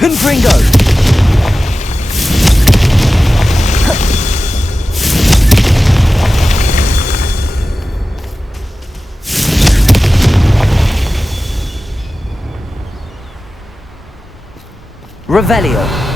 Confringo! Revelio.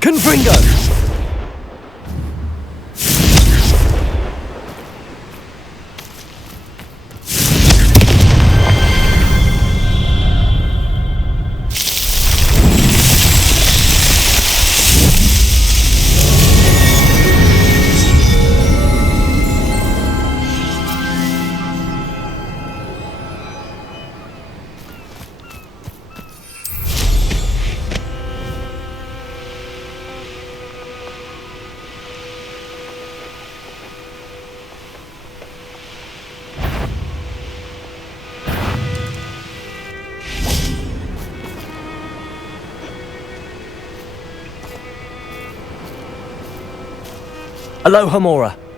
Confringo! Aloha Mora.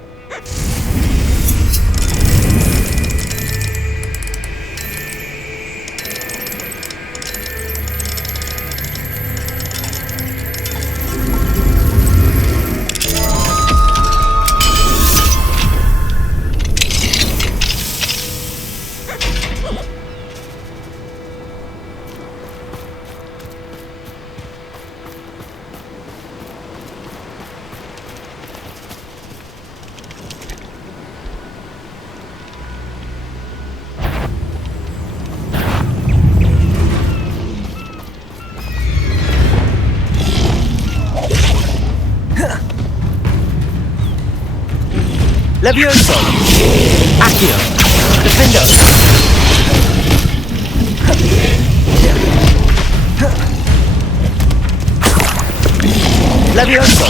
Levioso! Accio! Defendo! Levioso!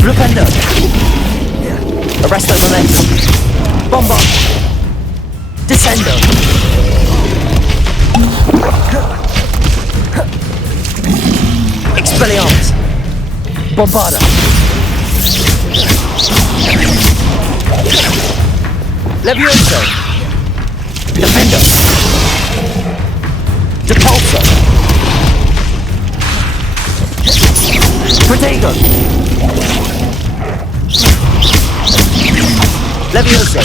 Flipendo! Arresto momentum! Bombo! Descendo! Expelliarmus! Bombarda! Levioso! Defendo! Depulso! Protego! Levioso!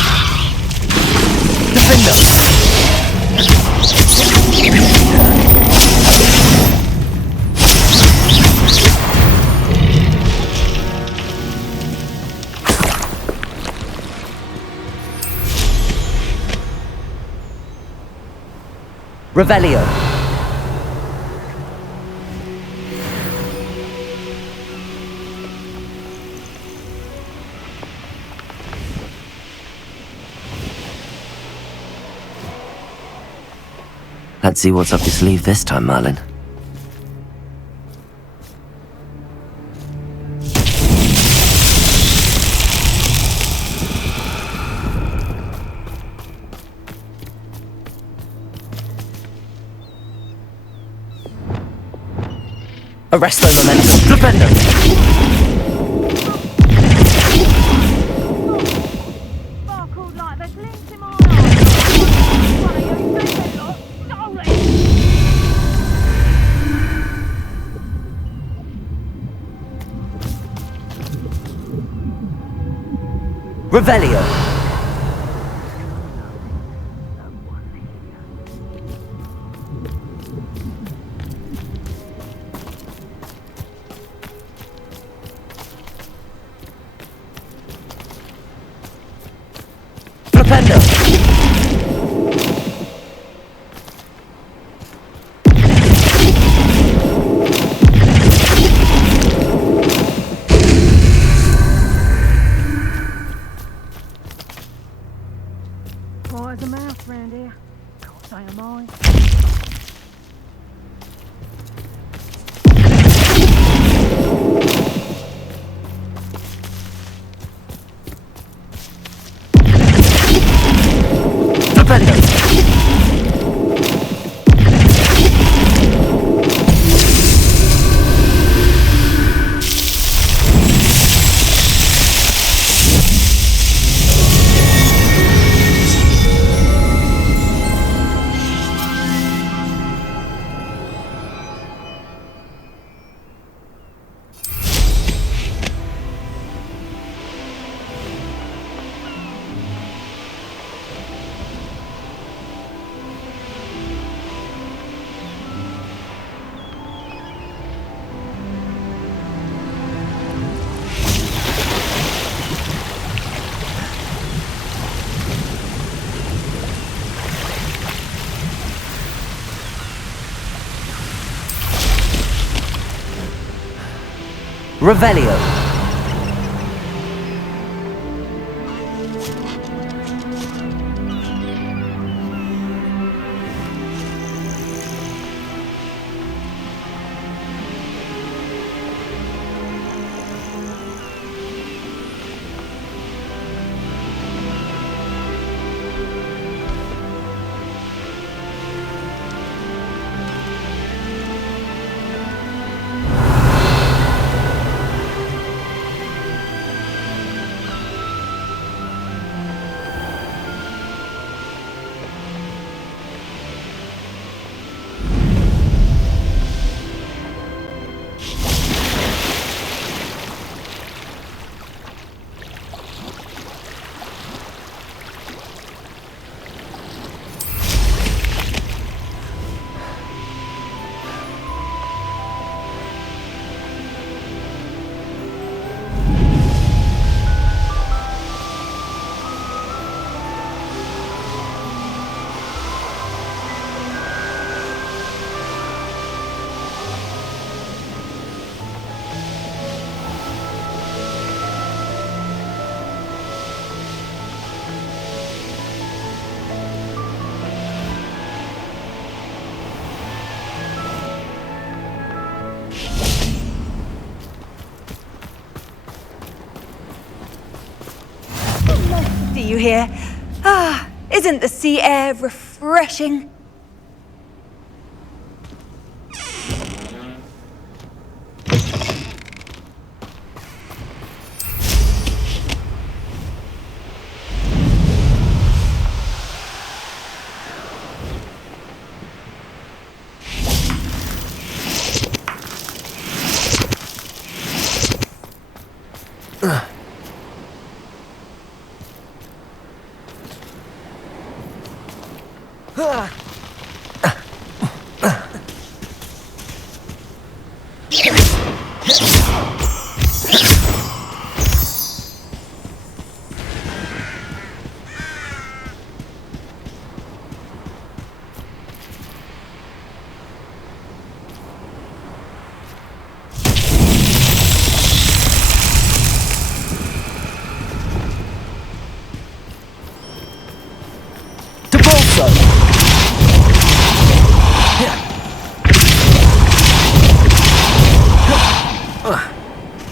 Defendo! Revelio. Let's see what's up your sleeve this time, Merlin. Arresto momentum. Flipendo! Revelio. Flipendo. a mouse round here. Can't say am I. Defender! Revelio. Do you hear? Ah, isn't the sea air refreshing?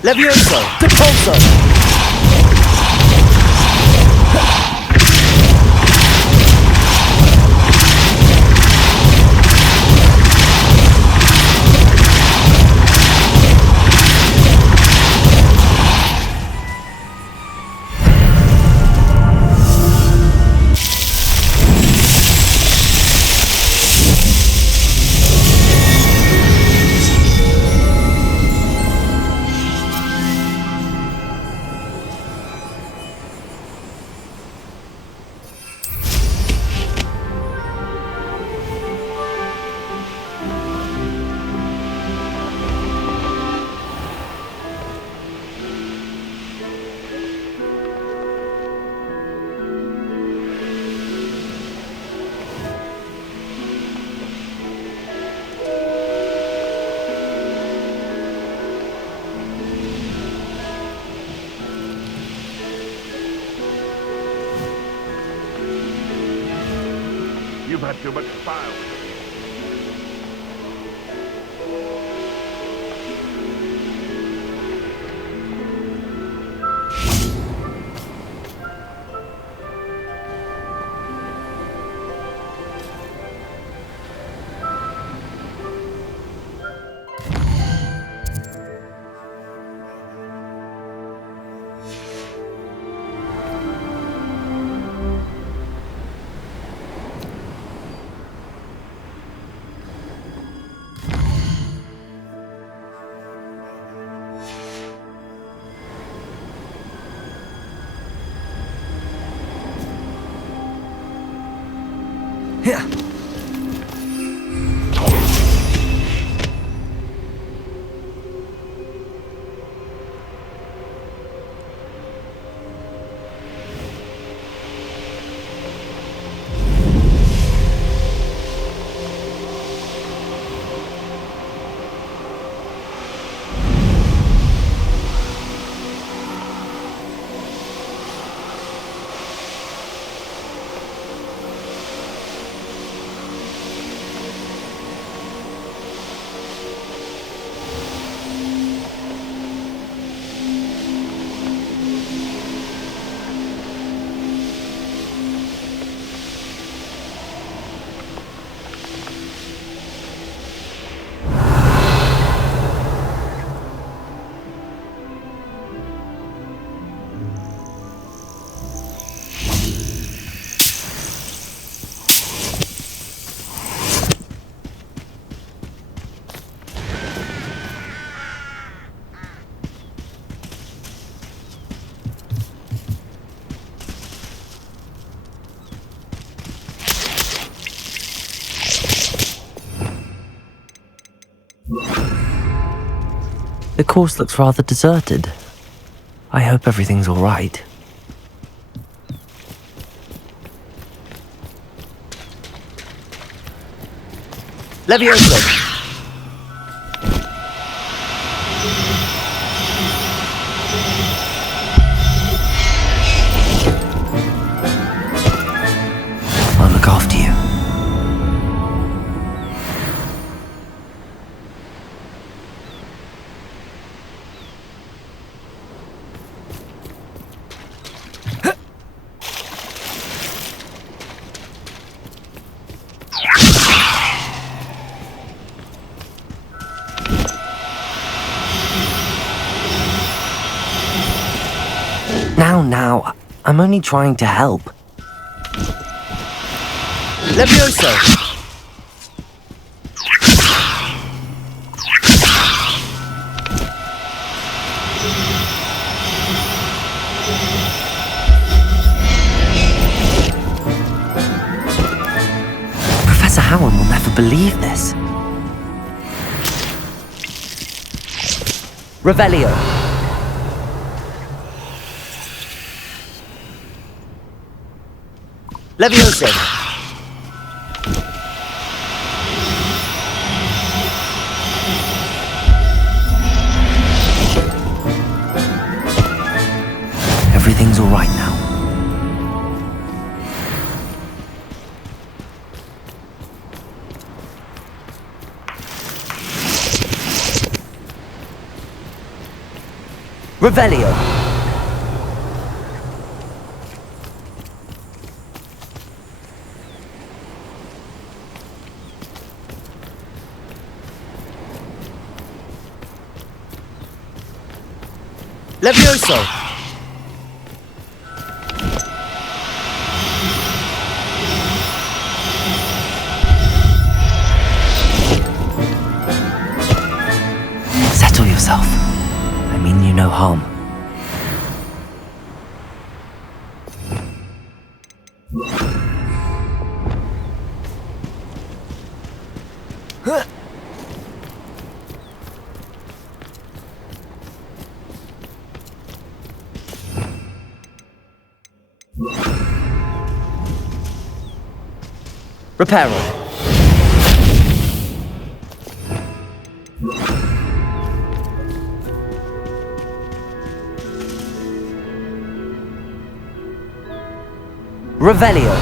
Levioso! Depulso! You've had too much style. Here. The course looks rather deserted. I hope everything's all right. Levioso! I'll look after you. Now, I'm only trying to help. Levioso! Professor Howard will never believe this. Revelio! Levioso! Everything's all right now. Revelio! Levioso! Settle yourself. I mean you no harm. Reparo! Revelio!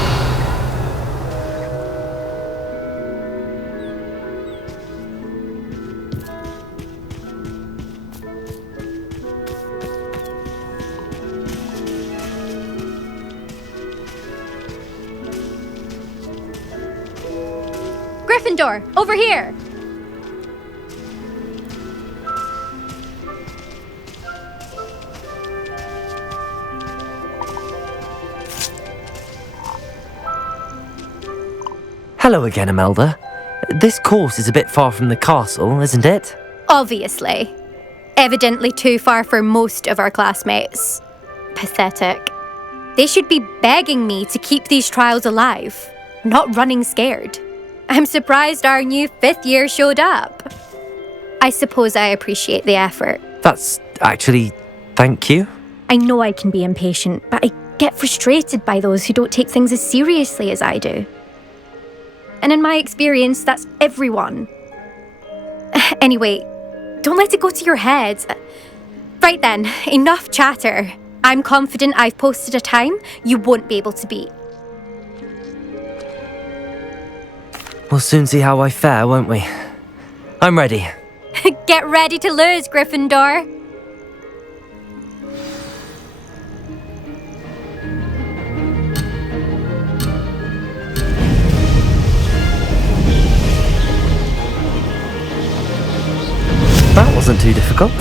Gryffindor, over here! Hello again, Imelda. This course is a bit far from the castle, isn't it? Obviously. Evidently too far for most of our classmates. Pathetic. They should be begging me to keep these trials alive, not running scared. I'm surprised our new 5th year showed up. I suppose I appreciate the effort. That's actually... thank you. I know I can be impatient, but I get frustrated by those who don't take things as seriously as I do. And in my experience, that's everyone. Anyway, don't let it go to your head. Right then, enough chatter. I'm confident I've posted a time you won't be able to beat. We'll soon see how I fare, won't we? I'm ready. Get ready to lose, Gryffindor. That wasn't too difficult.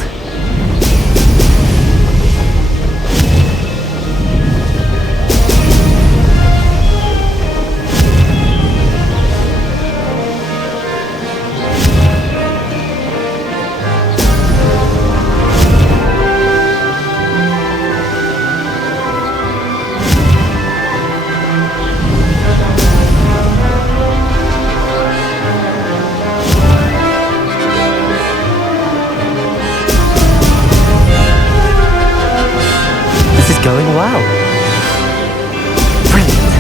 Going well. Brilliant.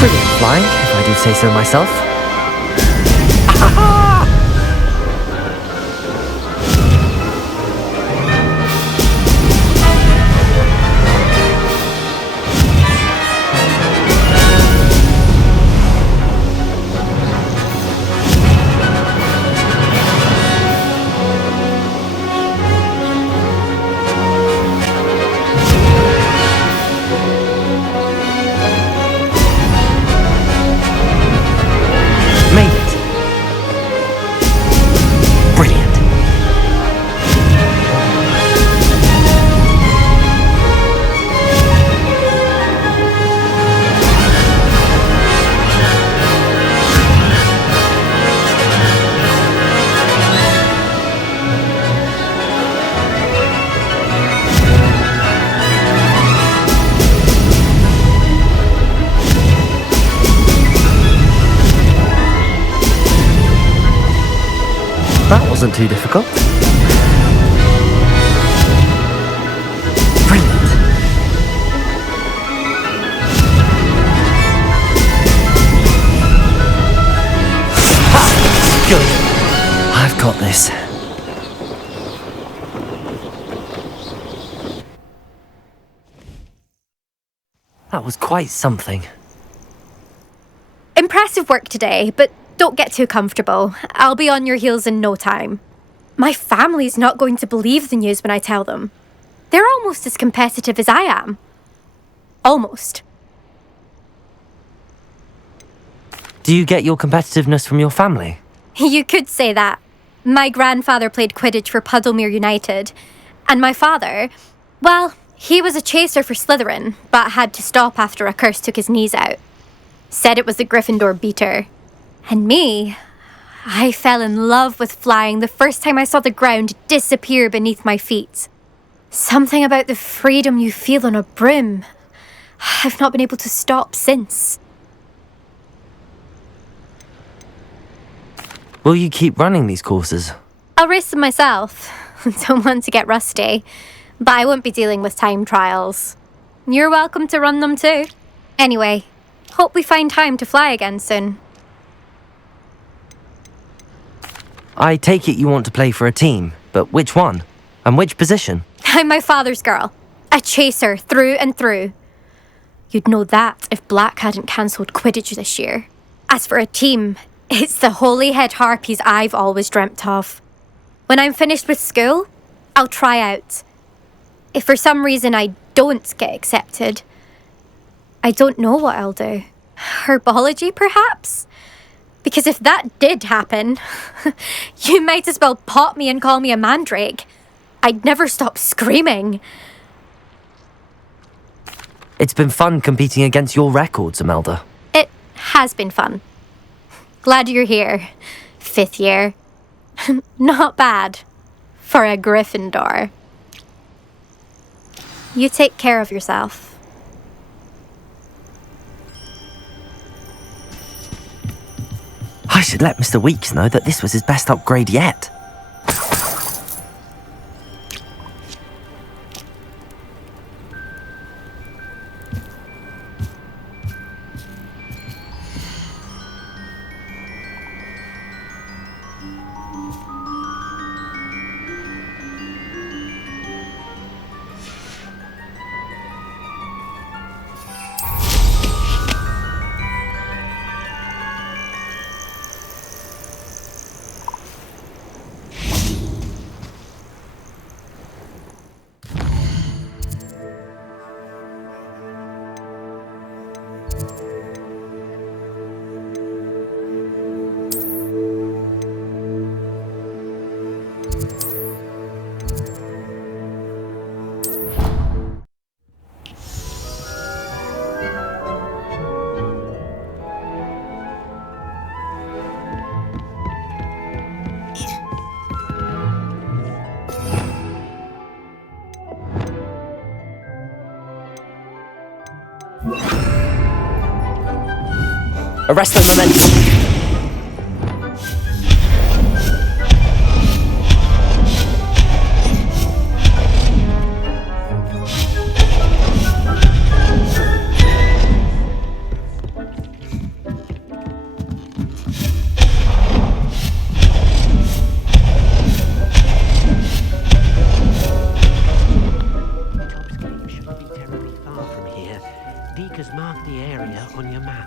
Brilliant flying, if I do say so myself. Made it. Brilliant. That wasn't too difficult. Brilliant. Ha! Good. I've got this. That was quite something. Impressive work today, but don't get too comfortable. I'll be on your heels in no time. My family's not going to believe the news when I tell them. They're almost as competitive as I am. Almost. Do you get your competitiveness from your family? You could say that. My grandfather played Quidditch for Puddlemere United. And my father, well, he was a chaser for Slytherin, but had to stop after a curse took his knees out. Said it was the Gryffindor beater. And me, I fell in love with flying the first time I saw the ground disappear beneath my feet. Something about the freedom you feel on a broom. I've not been able to stop since. Will you keep running these courses? I'll race them myself. Don't want to get rusty. But I won't be dealing with time trials. You're welcome to run them too. Anyway, hope we find time to fly again soon. I take it you want to play for a team, but which one? And which position? I'm my father's girl. A chaser through and through. You'd know that if Black hadn't cancelled Quidditch this year. As for a team, it's the Holyhead Harpies I've always dreamt of. When I'm finished with school, I'll try out. If for some reason I don't get accepted, I don't know what I'll do. Herbology, perhaps? Because if that did happen, you might as well pop me and call me a mandrake. I'd never stop screaming. It's been fun competing against your records, Imelda. It has been fun. Glad you're here. 5th year. Not bad. For a Gryffindor. You take care of yourself. I should let Mr. Weeks know that this was his best upgrade yet. Arrest the momentum. Shouldn't be terribly far from here. Deke has marked the area on your map.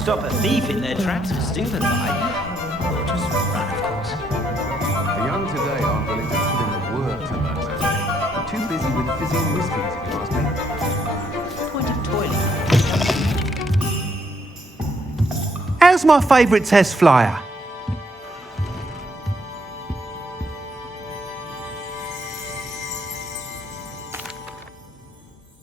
stop a thief in their tracks for stealing by. Or just run, of course. The young today aren't willing to put in the work to learn that. Too busy with fizzing whiskies, if you ask me. Point of toilet. How's my favourite test flyer?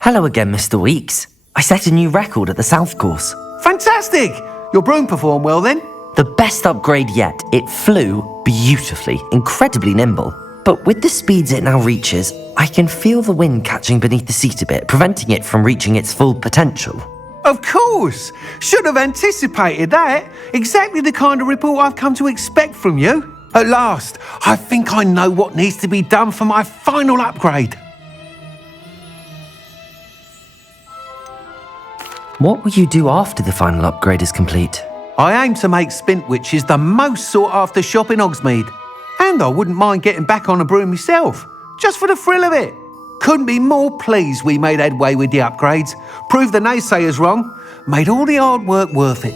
Hello again, Mr. Weeks. I set a new record at the South Course. Fantastic! Your broom performed well then? The best upgrade yet. It flew beautifully, incredibly nimble. But with the speeds it now reaches, I can feel the wind catching beneath the seat a bit, preventing it from reaching its full potential. Of course! Should have anticipated that. Exactly the kind of report I've come to expect from you. At last, I think I know what needs to be done for my final upgrade. What will you do after the final upgrade is complete? I aim to make Spintwitches the most sought-after shop in Hogsmeade. And I wouldn't mind getting back on a broom myself, just for the thrill of it. Couldn't be more pleased we made headway with the upgrades, proved the naysayers wrong, made all the hard work worth it.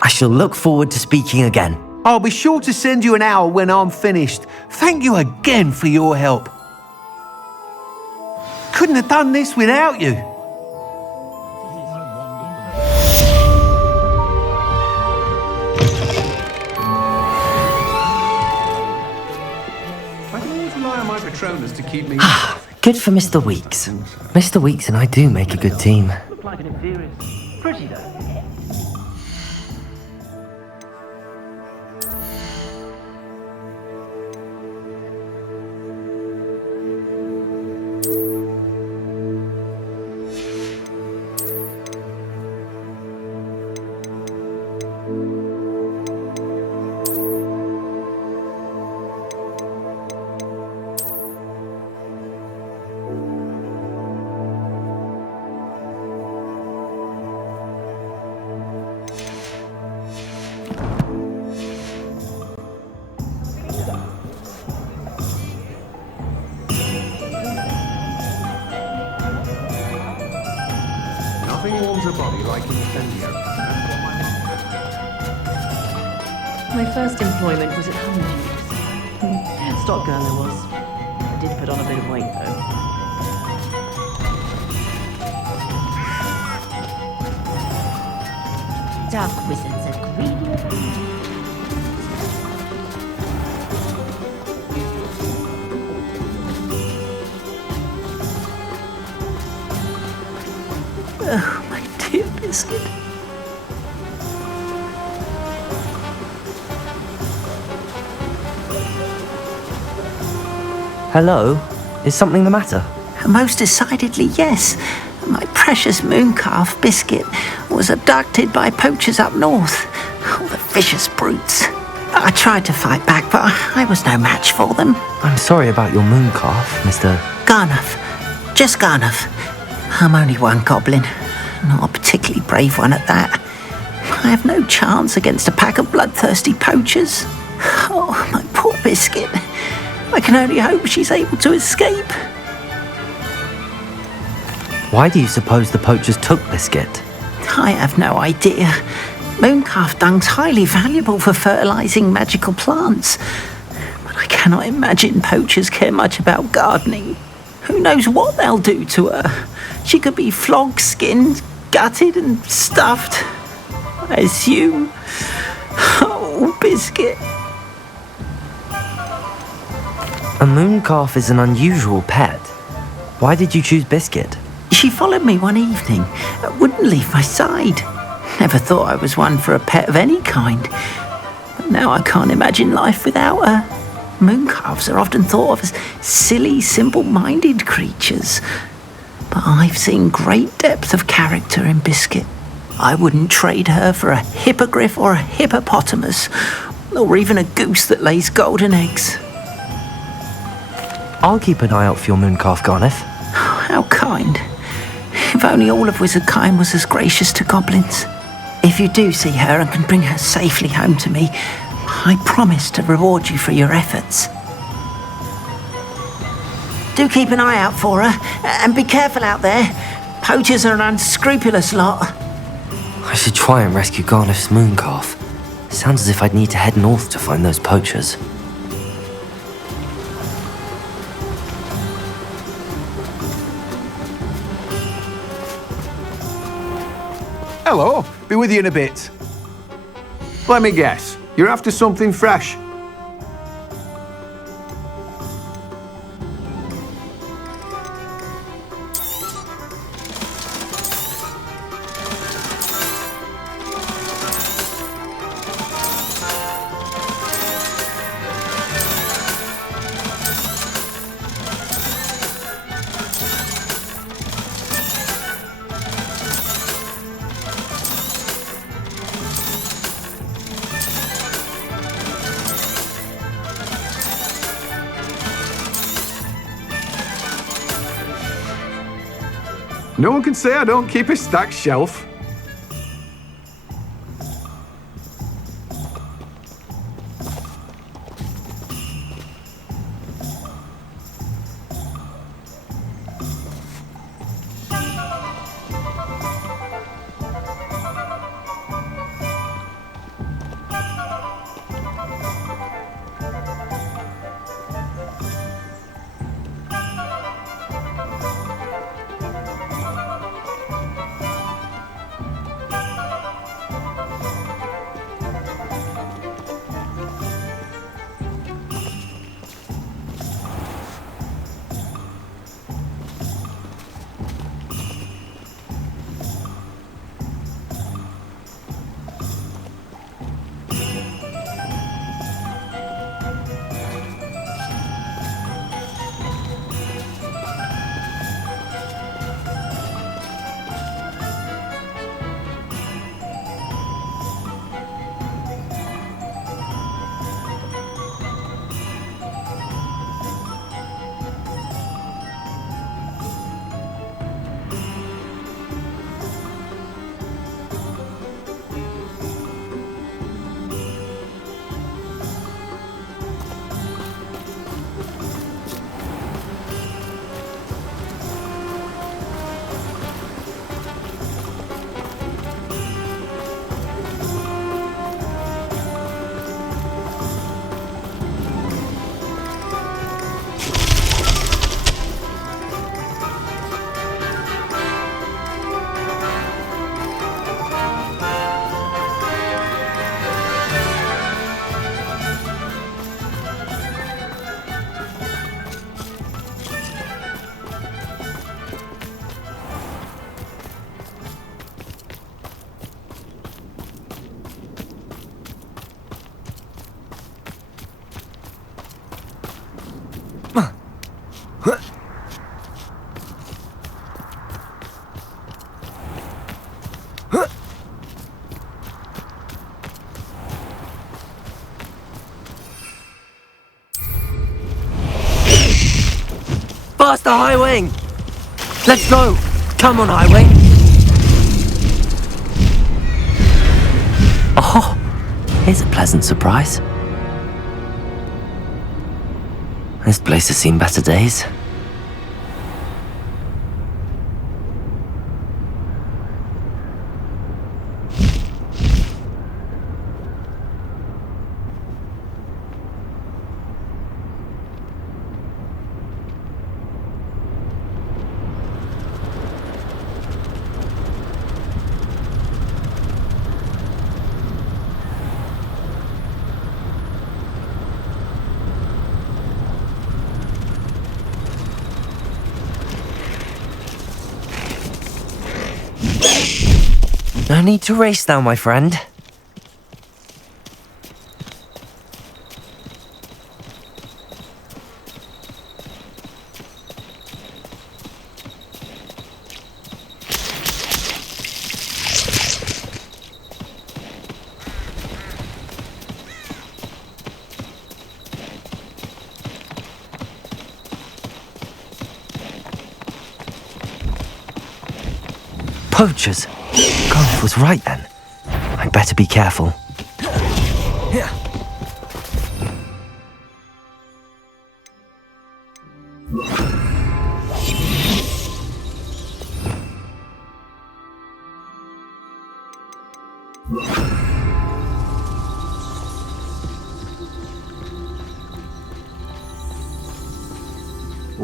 I shall look forward to speaking again. I'll be sure to send you an owl when I'm finished. Thank you again for your help. Couldn't have done this without you. I can always rely on my Patronus to keep me... Good for Mr. Weeks. Mr. Weeks and I do make a good team. Look like an inferior. Pretty though. Nothing warms a body like incendio. That's what my My first employment was at Honeydews. Stock girl I was. I did put on a bit of weight though. Dark wizards are greedy. Oh, my dear Biscuit. Hello? Is something the matter? Most decidedly, yes. My precious mooncalf, Biscuit, was abducted by poachers up north. Oh, the vicious brutes. I tried to fight back, but I was no match for them. I'm sorry about your mooncalf, Mr. Garnuff. Just Garnuff. I'm only one goblin. Not a particularly brave one at that. I have no chance against a pack of bloodthirsty poachers. Oh, my poor Biscuit. I can only hope she's able to escape. Why do you suppose the poachers took Biscuit? I have no idea. Mooncalf dung's highly valuable for fertilising magical plants. But I cannot imagine poachers care much about gardening. Who knows what they'll do to her? She could be flogged, skinned, gutted and stuffed. I assume. Oh, Biscuit. A mooncalf is an unusual pet. Why did you choose Biscuit? She followed me one evening, wouldn't leave my side. Never thought I was one for a pet of any kind. But now I can't imagine life without her. Mooncalves are often thought of as silly, simple-minded creatures. But I've seen great depth of character in Biscuit. I wouldn't trade her for a hippogriff or a hippopotamus, or even a goose that lays golden eggs. I'll keep an eye out for your mooncalf, Garniff. How kind. If only all of Wizardkind was as gracious to goblins. If you do see her and can bring her safely home to me, I promise to reward you for your efforts. Do keep an eye out for her, and be careful out there. Poachers are an unscrupulous lot. I should try and rescue Garniff's Mooncalf. Sounds as if I'd need to head north to find those poachers. Hello, be with you in a bit. Let me guess, you're after something fresh? No one can say I don't keep a stacked shelf. Faster, High Wing! Let's go! Come on, High Wing! Oh, here's a pleasant surprise. This place has seen better days. No need to race now, my friend. Poachers! Garniff was right then. I'd better be careful.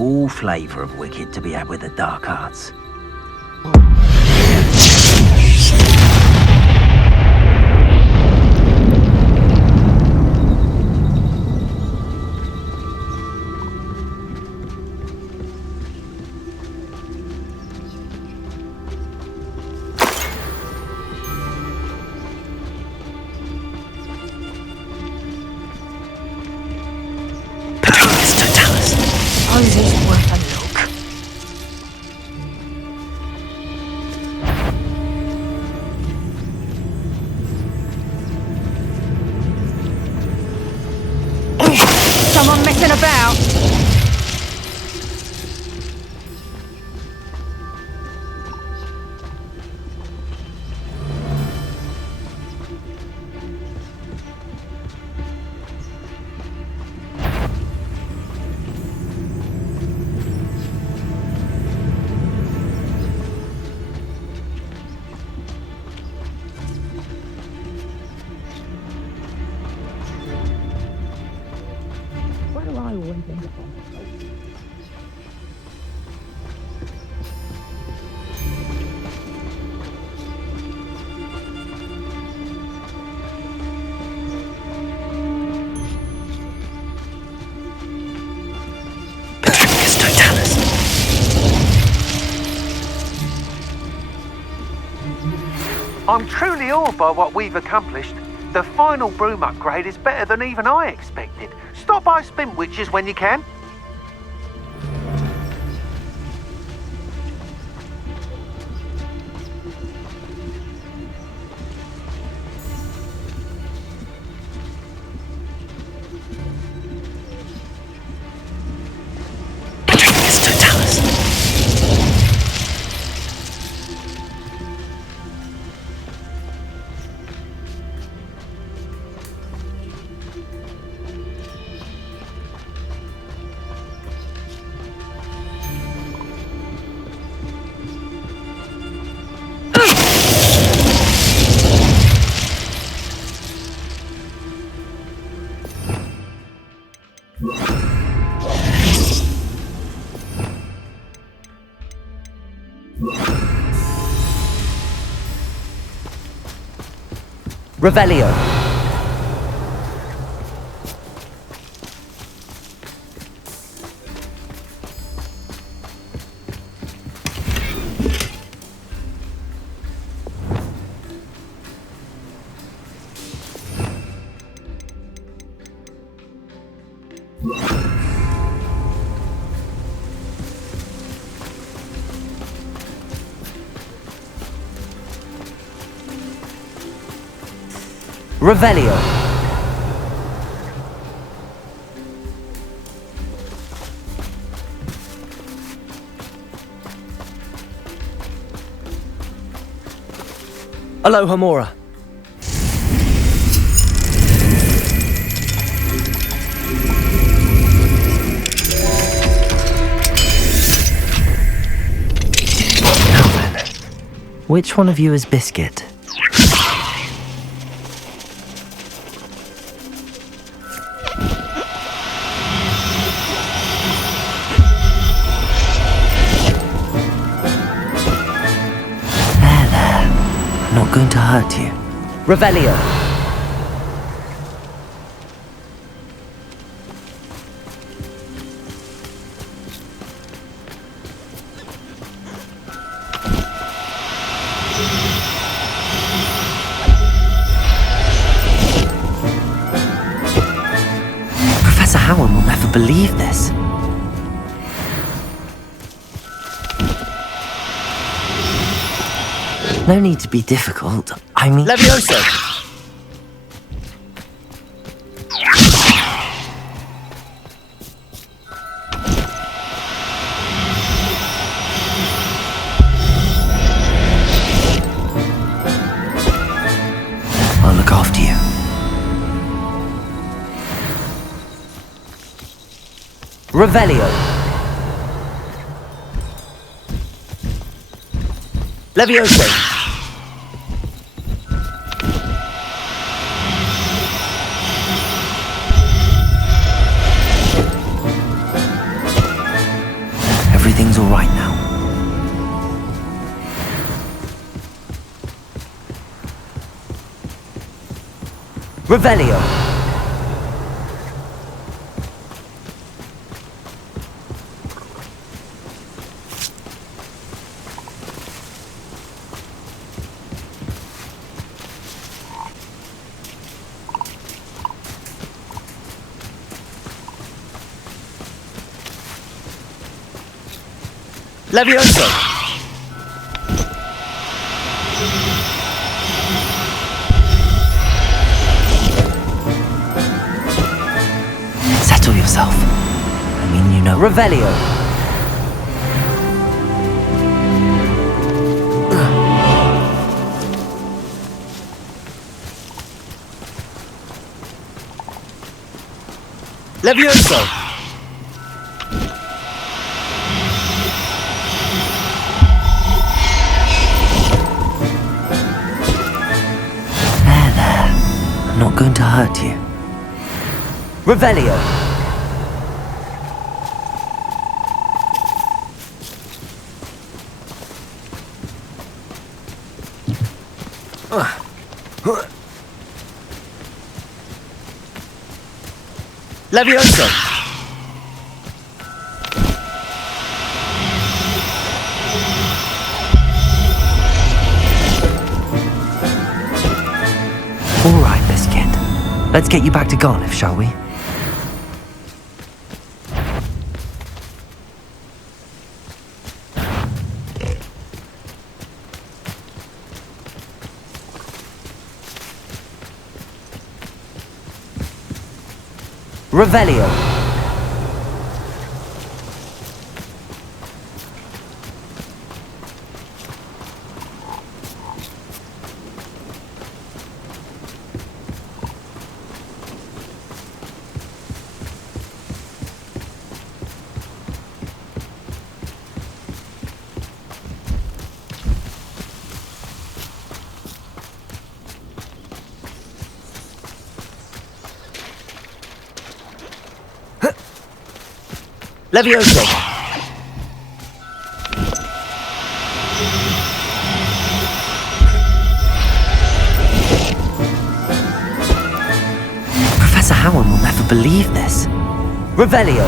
all flavour of wicked to be had with the dark arts. Suppose it's worth a look. Someone messing about? I'm truly awed by what we've accomplished. The final broom upgrade is better than even I expected. Stop by Spintwitches when you can. Revelio. Revelio. Aloha Mora. Now then, which one of you is Biscuit? Going to hurt you. Revelio. Professor Howard will never believe this. No need to be difficult. I mean... Levioso! I'll look after you. Revelio. Levioso. everything's all right now. Revelio! Levioso! Settle yourself. I mean, you know. Revelio! Levioso! Not going to hurt you. Revelio! Levioso! All right, Biscuit. Let's get you back to Garliff, shall we? Revelio! Levioso! Professor Howard will never believe this. Revelio!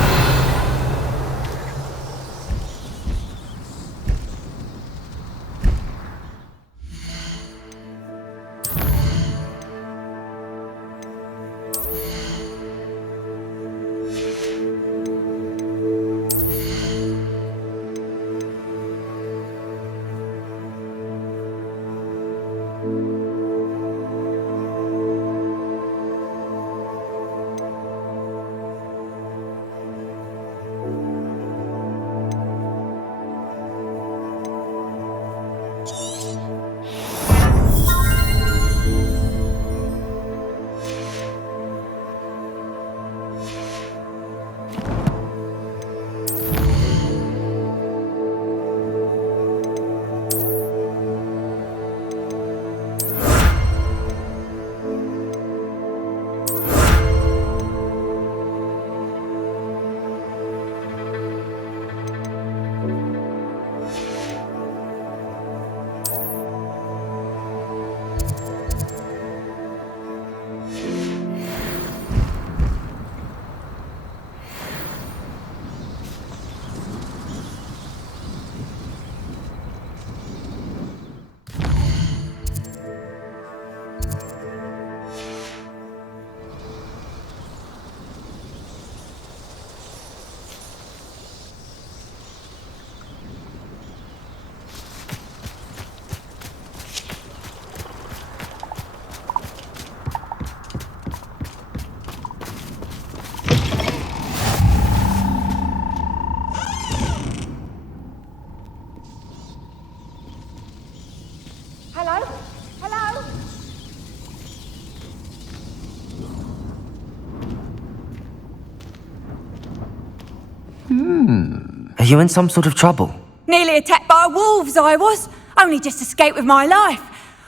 Are you in some sort of trouble? Nearly attacked by wolves, I was. Only just escaped with my life.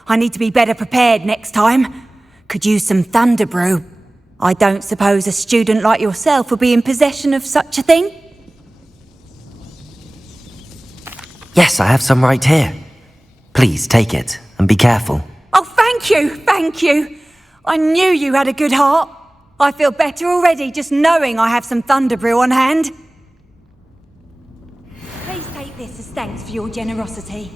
I need to be better prepared next time. Could use some thunder brew. I don't suppose a student like yourself would be in possession of such a thing? Yes, I have some right here. Please take it and be careful. Oh, thank you. I knew you had a good heart. I feel better already just knowing I have some thunder brew on hand. Please take this as thanks for your generosity.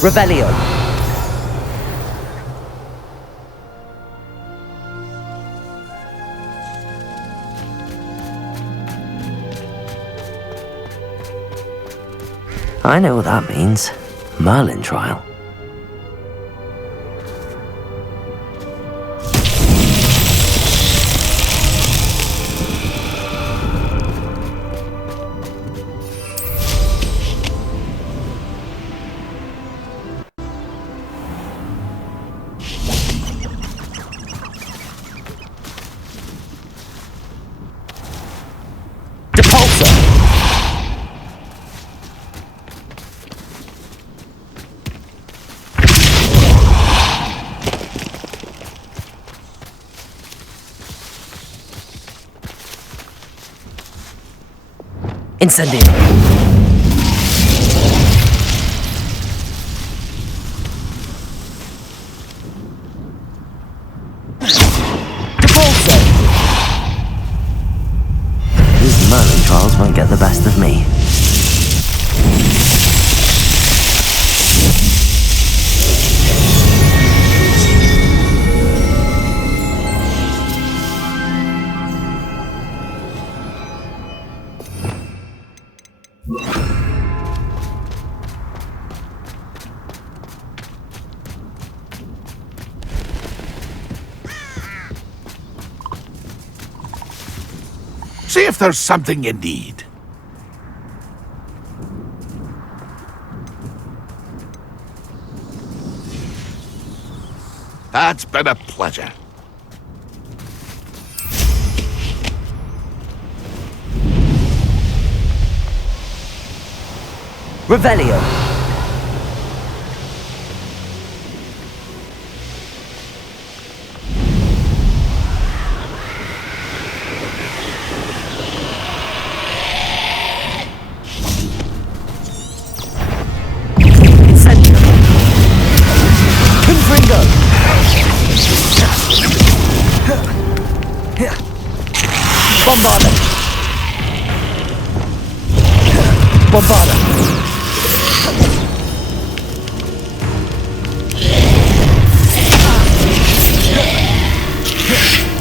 Revelio. I know what that means. Merlin Trial. Incendio. Depulso. These Merlin Trials won't get the best of me. See if there's something you need. It's been a pleasure. Revelio. Bombarda. Bombarda.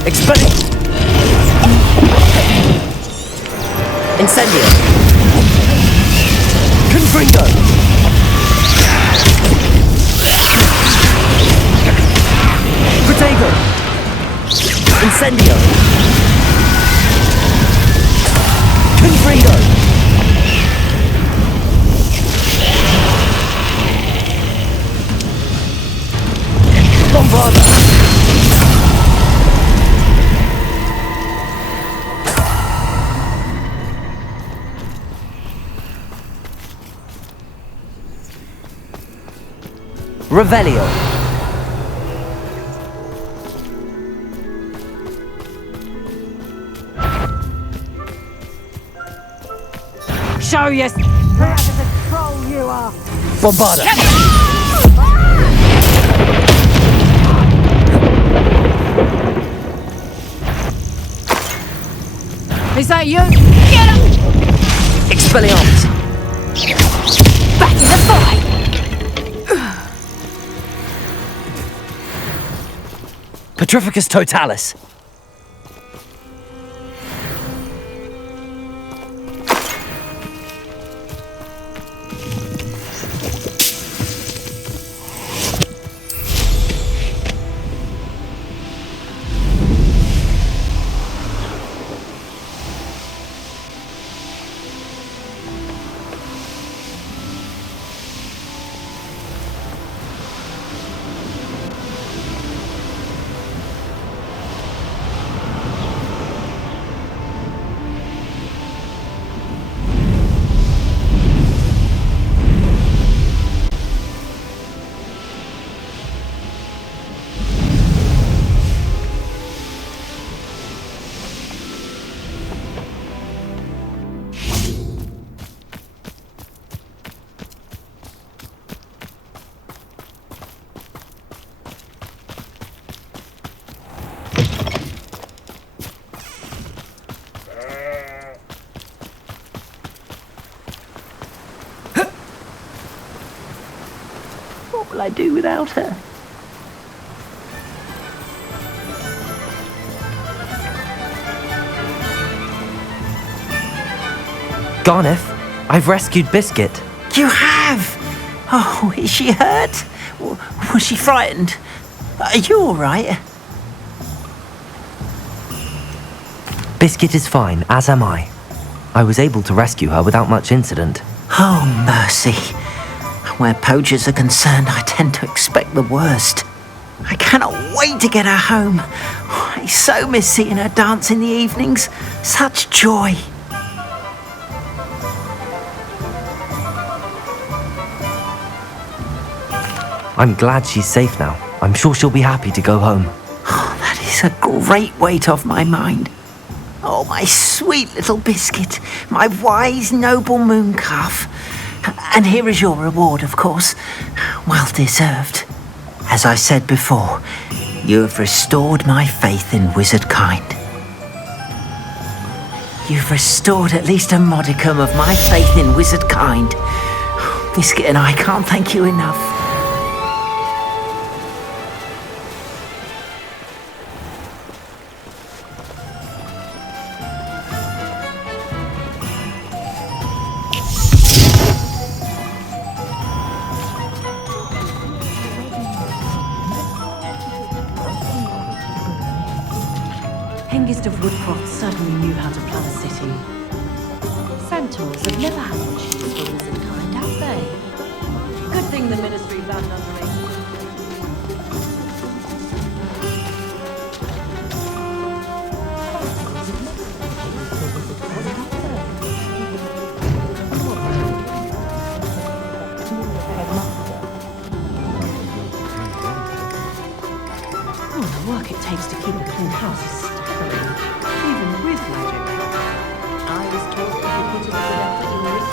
Expelling. Incendio. Confringo. Protego. Incendio. Confringo. Bombarda. Revelio. Show you proud as a troll you are. Bombarda. Is that you? Get up! Expelliarmus. Back in the fight! Petrificus totalis. What will I do without her? Garneth, I've rescued Biscuit. You have? Oh, is she hurt? Was she frightened? Are you all right? Biscuit is fine, as am I. I was able to rescue her without much incident. Oh, mercy. Where poachers are concerned, I tend to expect the worst. I cannot wait to get her home. I so miss seeing her dance in the evenings. Such joy. I'm glad she's safe now. I'm sure she'll be happy to go home. Oh, that is a great weight off my mind. Oh, my sweet little Biscuit, my wise, noble mooncalf. And here is your reward, of course. Well deserved. As I said before, you have restored my faith in wizard kind. You've restored at least a modicum of my faith in wizard kind. Biscuit and I can't thank you enough. Hengist of Woodcroft certainly knew how to plan a city. Centaurs have never had much use for wizard kind, have they? Good thing the Ministry banned underage. The work it takes to keep a clean house is staggering, even with magic. I was taught that you put a good effort in this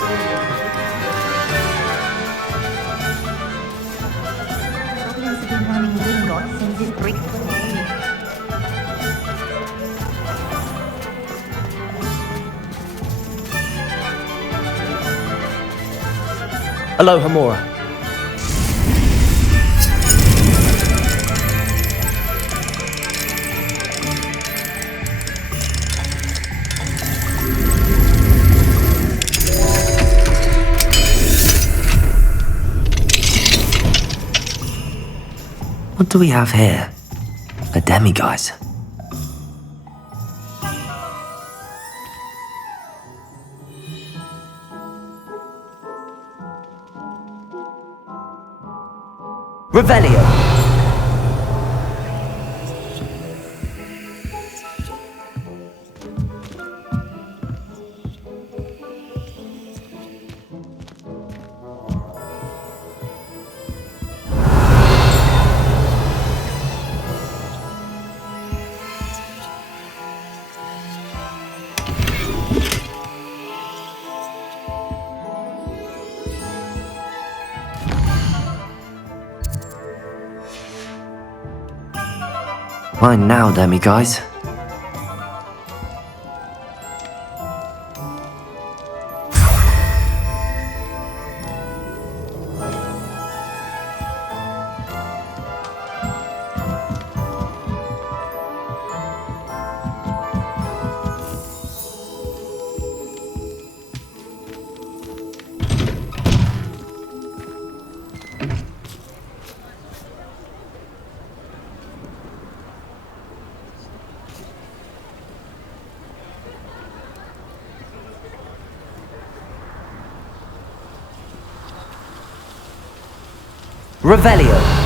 Goblins have been running Gringotts since it bricked the wall. Aloha Mora. What do we have here? A demiguise. Revelio. Mine now, Demi guys. Revelio.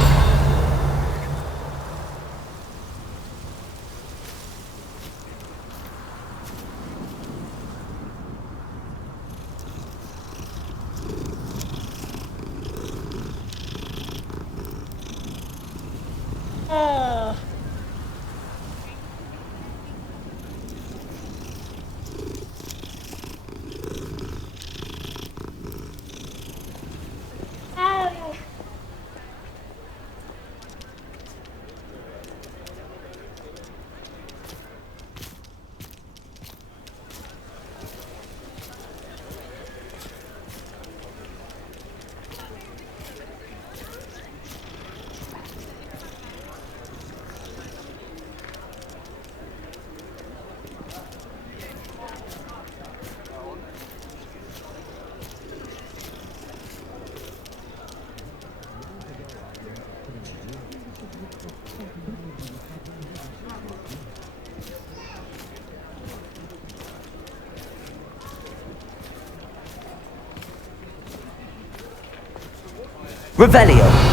Revelio.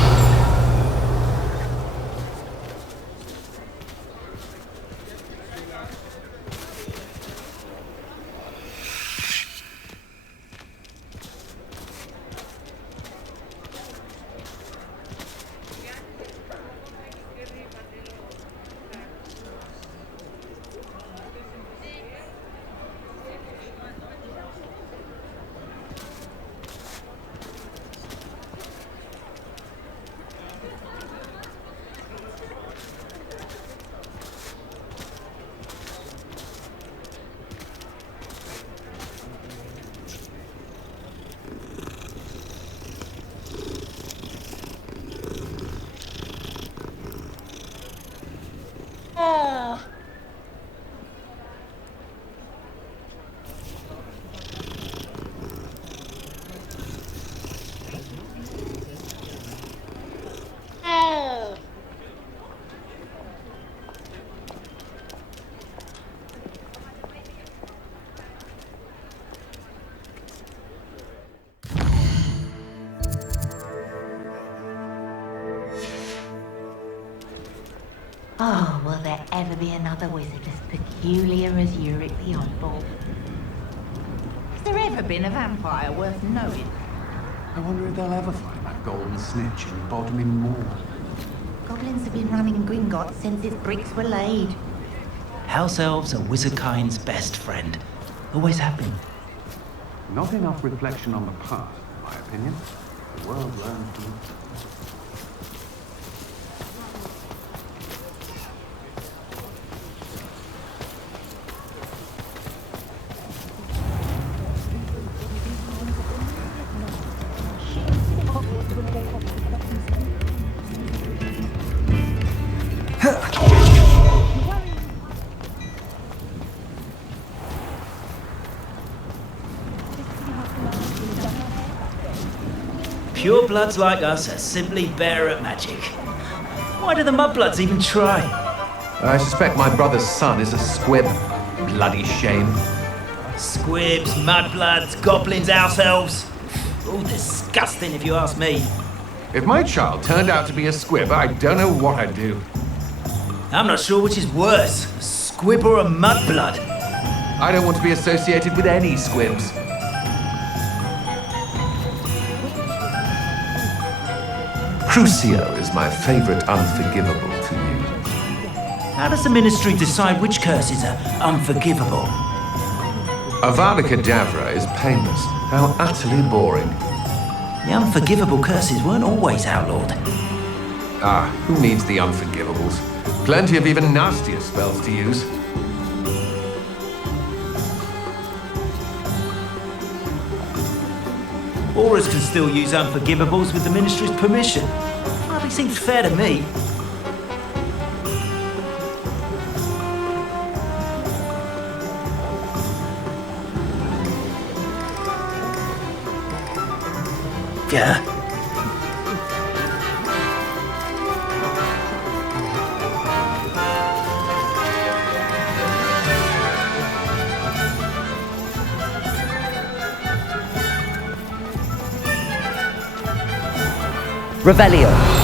Oh, will there ever be another wizard as peculiar as Uric the Oddball? Has there ever been a vampire worth knowing? I wonder if they'll ever find that golden snitch in Bodmin Moor. Goblins have been running Gringotts since its bricks were laid. House elves are wizardkind's best friend. Always have been. Not enough reflection on the past, in my opinion. The world learns from... Purebloods like us are simply better at magic. Why do the Mudbloods even try? I suspect my brother's son is a squib. Bloody shame. Squibs, Mudbloods, goblins, house elves. All disgusting if you ask me. If my child turned out to be a squib, I don't know what I'd do. I'm not sure which is worse, a squib or a Mudblood. I don't want to be associated with any squibs. Crucio is my favourite unforgivable to use. How does the Ministry decide which curses are unforgivable? Avada Kedavra is painless. How utterly boring. The unforgivable curses weren't always outlawed. Ah, who needs the unforgivables? Plenty of even nastier spells to use. Auras can still use unforgivables with the Ministry's permission. Hardly seems fair to me. Yeah. Revelio.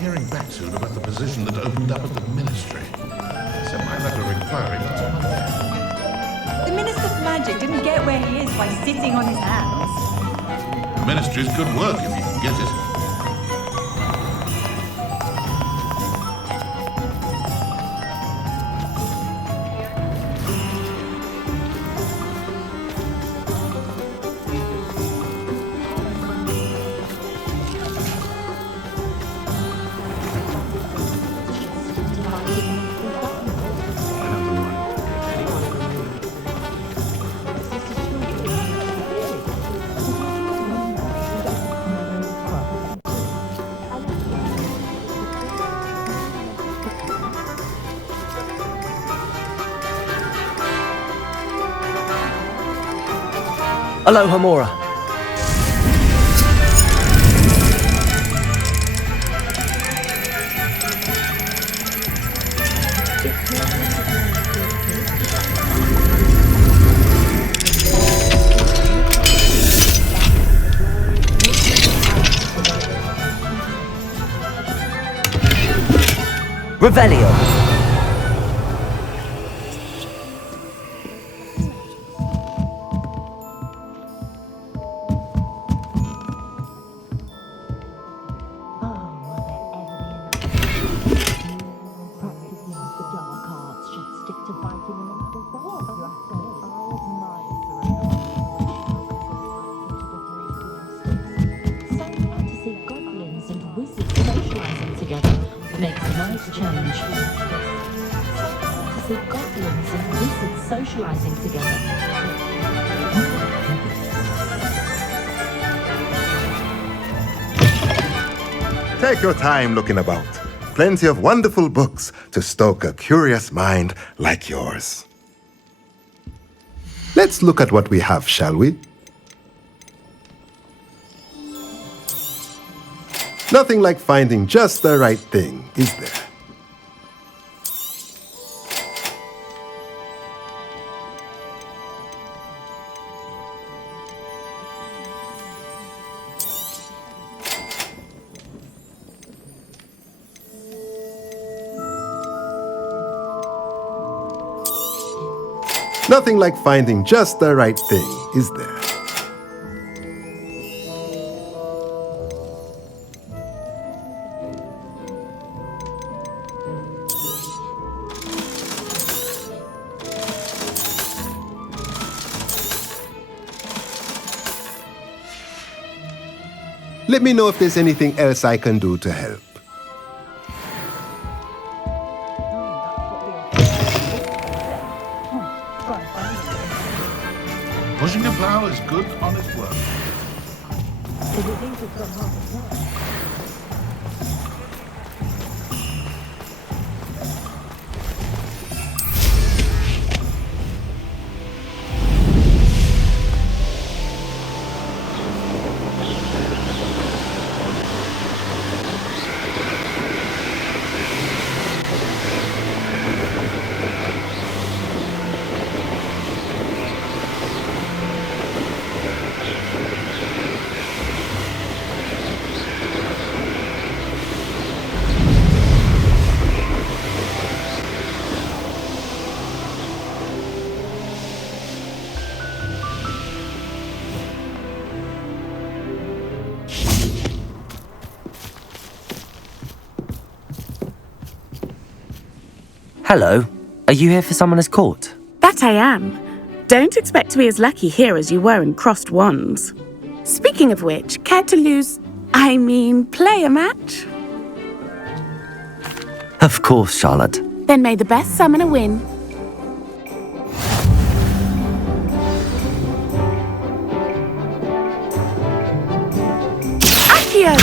Hearing back soon about the position that opened up at the Ministry. Sent my letter of inquiry last Monday. The Minister for Magic didn't get where he is by sitting on his hands. The Ministry's good work if you can get it. Aloha Mora. Revelio. Take your time looking about. Plenty of wonderful books to stoke a curious mind like yours. Let's look at what we have, shall we? Nothing like finding just the right thing, is there? Nothing like finding just the right thing, is there? Let me know if there's anything else I can do to help. Pushing a plow is good, honest work. Hello. Are you here for Summoner's Court? That I am. Don't expect to be as lucky here as you were in Crossed Wands. Speaking of which, care to play a match? Of course, Charlotte. Then may the best summoner win. Accio!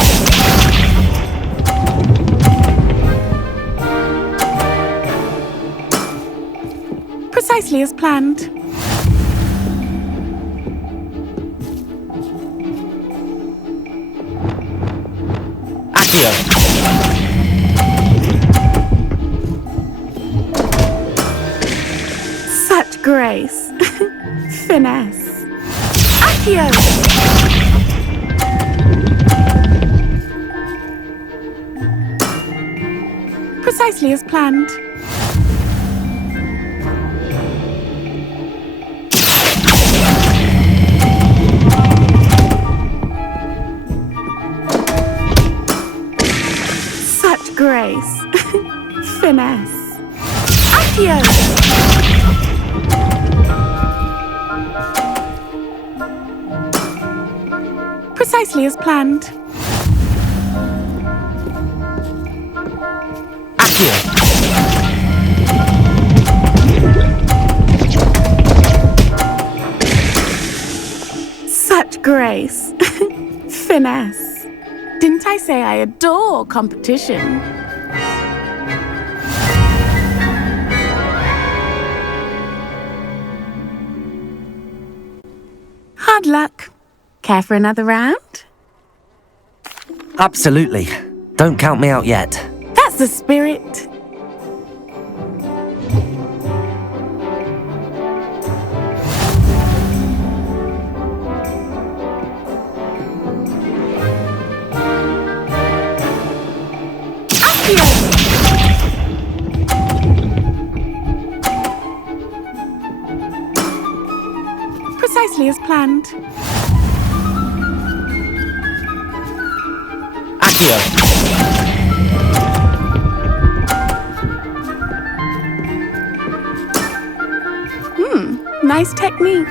Precisely as planned. Accio! Such grace. Finesse. Accio! Precisely as planned. Such grace. Finesse. Accio! Precisely as planned. Accio! Such grace. Finesse. Didn't I say I adore competition? Hard luck. Care for another round? Absolutely. Don't count me out yet. That's the spirit. Precisely as planned. Accio! Nice technique.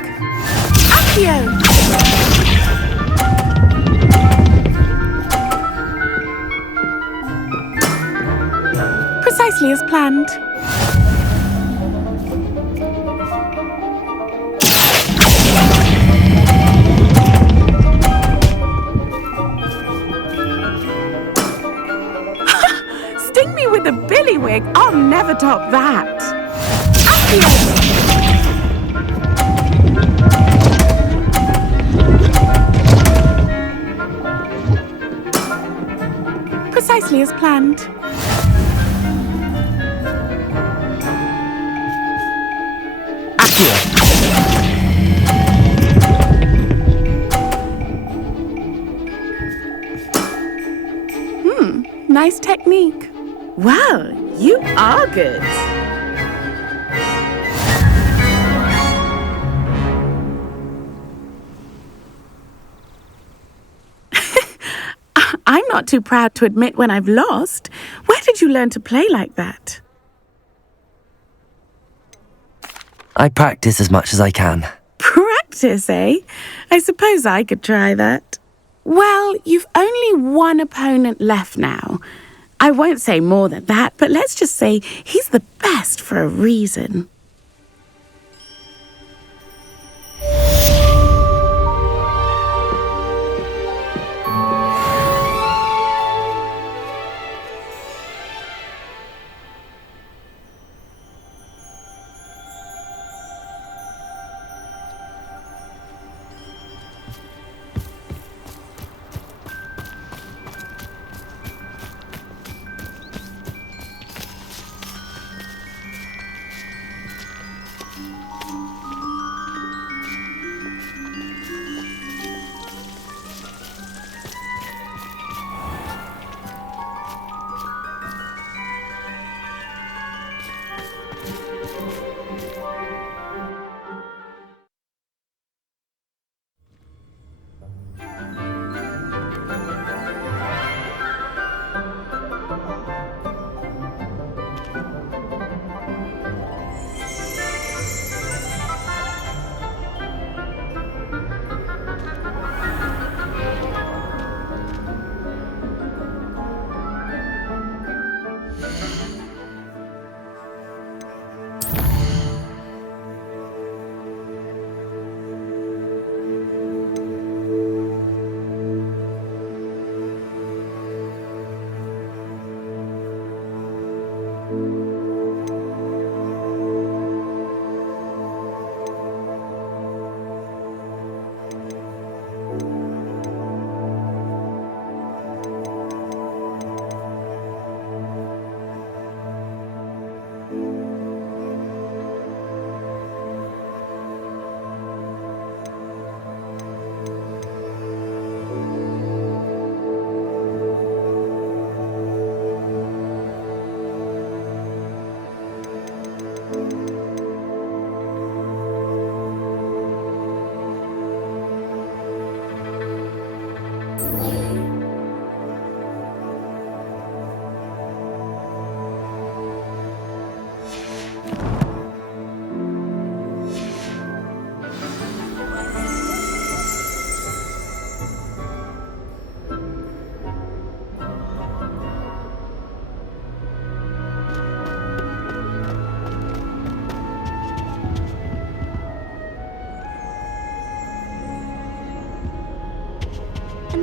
Accio! Precisely as planned. Sting me with a billywig. I'll never top that. Accio! Precisely as planned. Accio! Nice technique. Well, you are good. I'm not too proud to admit when I've lost. Where did you learn to play like that? I practice as much as I can. Practice, eh? I suppose I could try that. Well, you've only one opponent left now. I won't say more than that, but let's just say he's the best for a reason.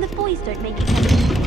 the boys don't make it any easier.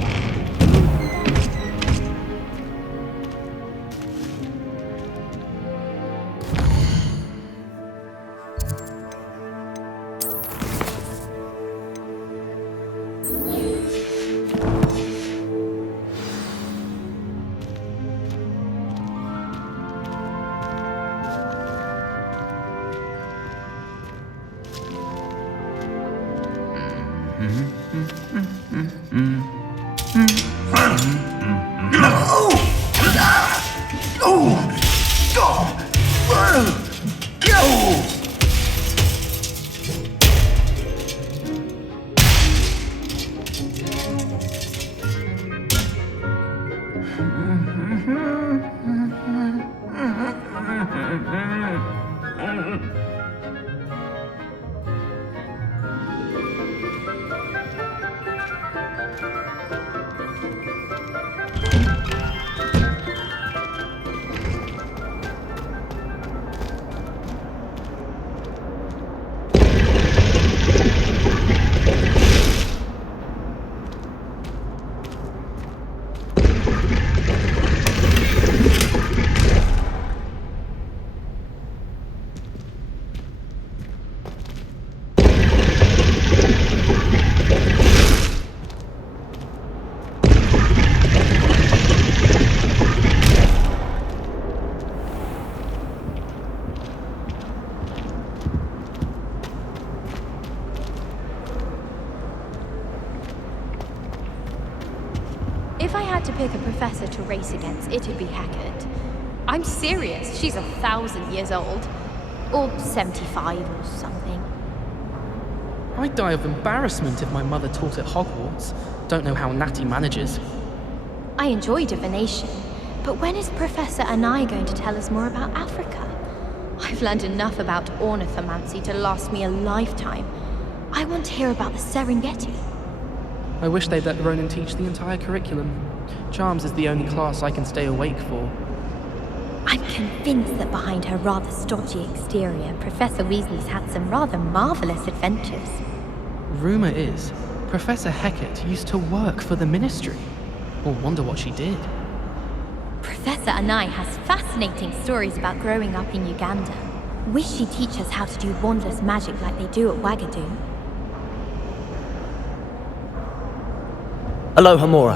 If I had to pick a professor to race against, it'd be Hackett. I'm serious, she's 1,000 years old. Or 75 or something. I'd die of embarrassment if my mother taught at Hogwarts. Don't know how Natty manages. I enjoy divination, but when is Professor Anai going to tell us more about Africa? I've learned enough about ornithomancy to last me a lifetime. I want to hear about the Serengeti. I wish they'd let Ronan teach the entire curriculum. Charms is the only class I can stay awake for. I'm convinced that behind her rather stodgy exterior, Professor Weasley's had some rather marvellous adventures. Rumour is, Professor Hecat used to work for the Ministry. Or wonder what she did. Professor Anai has fascinating stories about growing up in Uganda. Wish she'd teach us how to do wandless magic like they do at Wagadoo. Aloha, Mora.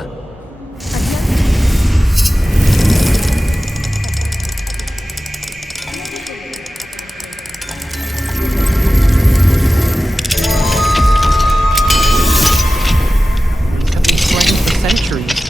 Have been trained for centuries.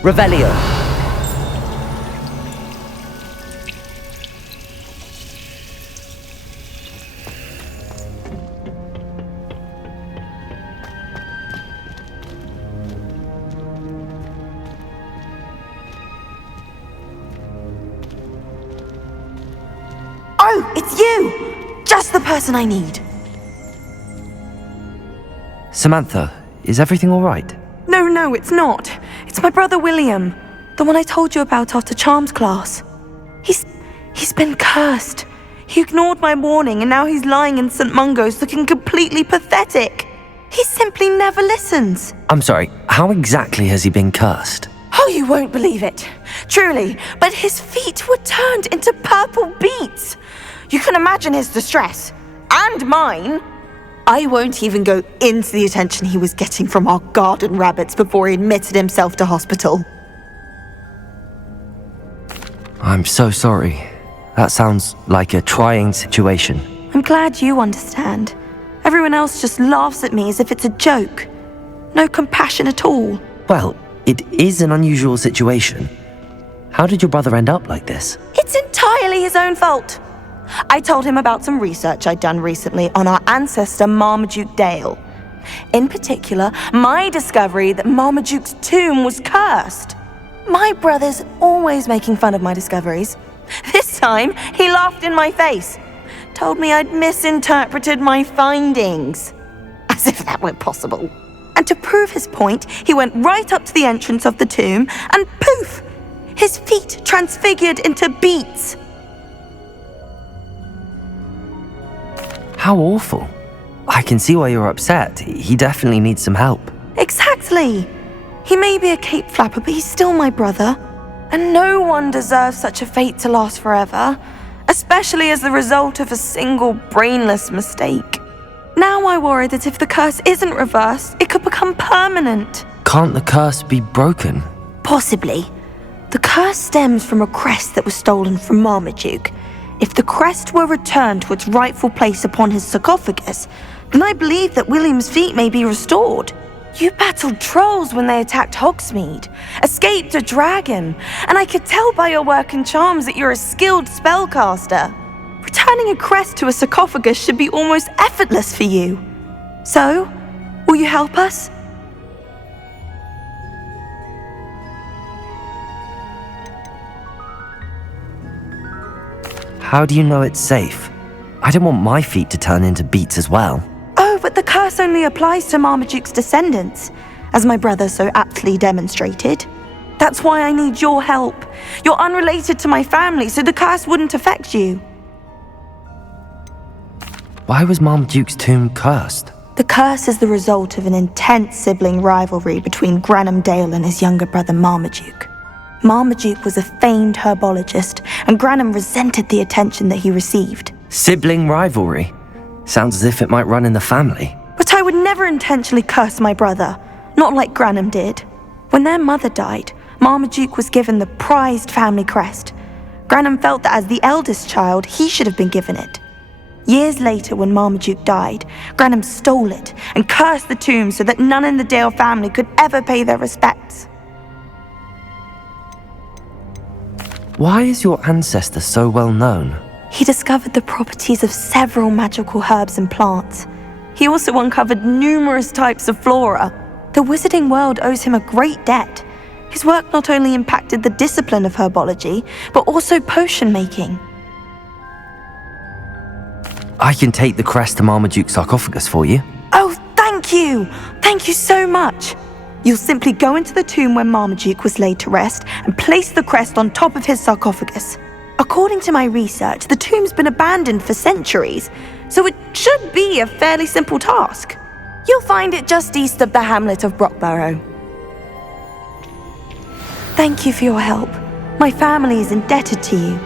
Revelio. Oh, it's you! Just the person I need. Samantha, is everything all right? No, it's not. It's my brother William, the one I told you about after Charms class. He's been cursed. He ignored my warning and now he's lying in St. Mungo's looking completely pathetic. He simply never listens. I'm sorry, how exactly has he been cursed? Oh, you won't believe it. Truly, but his feet were turned into purple beets. You can imagine his distress. And mine. I won't even go into the attention he was getting from our garden rabbits before he admitted himself to hospital. I'm so sorry. That sounds like a trying situation. I'm glad you understand. Everyone else just laughs at me as if it's a joke. No compassion at all. Well, it is an unusual situation. How did your brother end up like this? It's entirely his own fault. I told him about some research I'd done recently on our ancestor Marmaduke Dale. In particular, my discovery that Marmaduke's tomb was cursed. My brother's always making fun of my discoveries. This time, he laughed in my face. Told me I'd misinterpreted my findings. As if that were possible. And to prove his point, he went right up to the entrance of the tomb and poof! His feet transfigured into beets. How awful. I can see why you're upset. He definitely needs some help. Exactly. He may be a cape flapper, but he's still my brother. And no one deserves such a fate to last forever, especially as the result of a single brainless mistake. Now I worry that if the curse isn't reversed, it could become permanent. Can't the curse be broken? Possibly. The curse stems from a crest that was stolen from Marmaduke. If the crest were returned to its rightful place upon his sarcophagus, then I believe that William's feet may be restored. You battled trolls when they attacked Hogsmeade, escaped a dragon, and I could tell by your work and charms that you're a skilled spellcaster. Returning a crest to a sarcophagus should be almost effortless for you. So, will you help us? How do you know it's safe? I don't want my feet to turn into beets as well. Oh, but the curse only applies to Marmaduke's descendants, as my brother so aptly demonstrated. That's why I need your help. You're unrelated to my family, so the curse wouldn't affect you. Why was Marmaduke's tomb cursed? The curse is the result of an intense sibling rivalry between Granham Dale and his younger brother Marmaduke. Marmaduke was a famed herbologist, and Granham resented the attention that he received. Sibling rivalry? Sounds as if it might run in the family. But I would never intentionally curse my brother, not like Granham did. When their mother died, Marmaduke was given the prized family crest. Granham felt that as the eldest child, he should have been given it. Years later, when Marmaduke died, Granham stole it and cursed the tomb so that none in the Dale family could ever pay their respects. Why is your ancestor so well known? He discovered the properties of several magical herbs and plants. He also uncovered numerous types of flora. The wizarding world owes him a great debt. His work not only impacted the discipline of herbology, but also potion making. I can take the crest to Marmaduke's sarcophagus for you. Oh, thank you! Thank you so much! You'll simply go into the tomb where Marmaduke was laid to rest and place the crest on top of his sarcophagus. According to my research, the tomb's been abandoned for centuries, so it should be a fairly simple task. You'll find it just east of the hamlet of Brockborough. Thank you for your help. My family is indebted to you.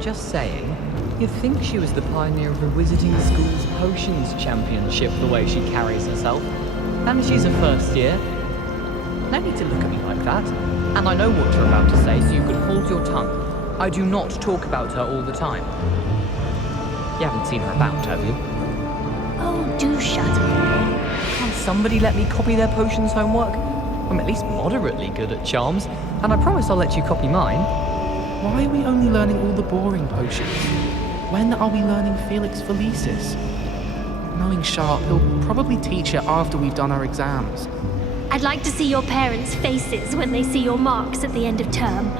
Just saying, you'd think she was the pioneer of the Wizarding School's Potions Championship the way she carries herself. And she's a first year. No need to look at me like that. And I know what you're about to say, so you can hold your tongue. I do not talk about her all the time. You haven't seen her about, have you? Oh, do shut up. Can't somebody let me copy their potions homework? I'm at least moderately good at charms, and I promise I'll let you copy mine. Why are we only learning all the boring potions? When are we learning Felix Felicis? Knowing Sharp, he'll probably teach it after we've done our exams. I'd like to see your parents' faces when they see your marks at the end of term.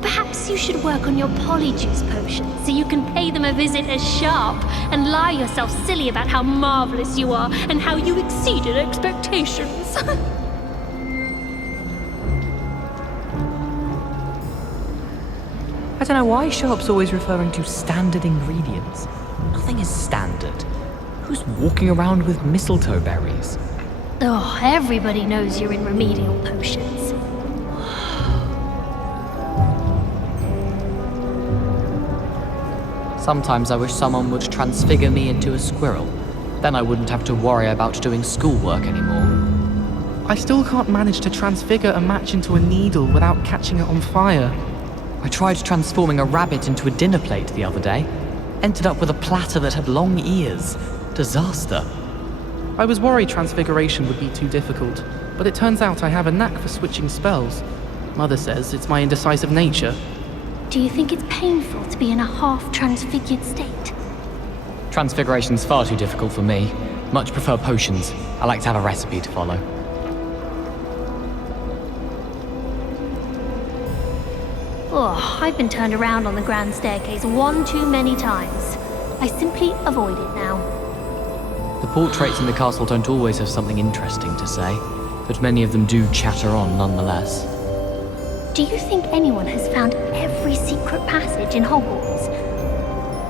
Perhaps you should work on your polyjuice potion so you can pay them a visit as Sharp and lie yourself silly about how marvelous you are and how you exceeded expectations. I don't know why Sharp's always referring to standard ingredients. Nothing is standard. Who's walking around with mistletoe berries? Oh, everybody knows you're in remedial potions. Sometimes I wish someone would transfigure me into a squirrel. Then I wouldn't have to worry about doing schoolwork anymore. I still can't manage to transfigure a match into a needle without catching it on fire. I tried transforming a rabbit into a dinner plate the other day. Ended up with a platter that had long ears. Disaster. I was worried transfiguration would be too difficult, but it turns out I have a knack for switching spells. Mother says it's my indecisive nature. Do you think it's painful to be in a half-transfigured state? Transfiguration's far too difficult for me. Much prefer potions. I like to have a recipe to follow. Oh, I've been turned around on the grand staircase one too many times. I simply avoid it now. The portraits in the castle don't always have something interesting to say, but many of them do chatter on nonetheless. Do you think anyone has found every secret passage in Hogwarts?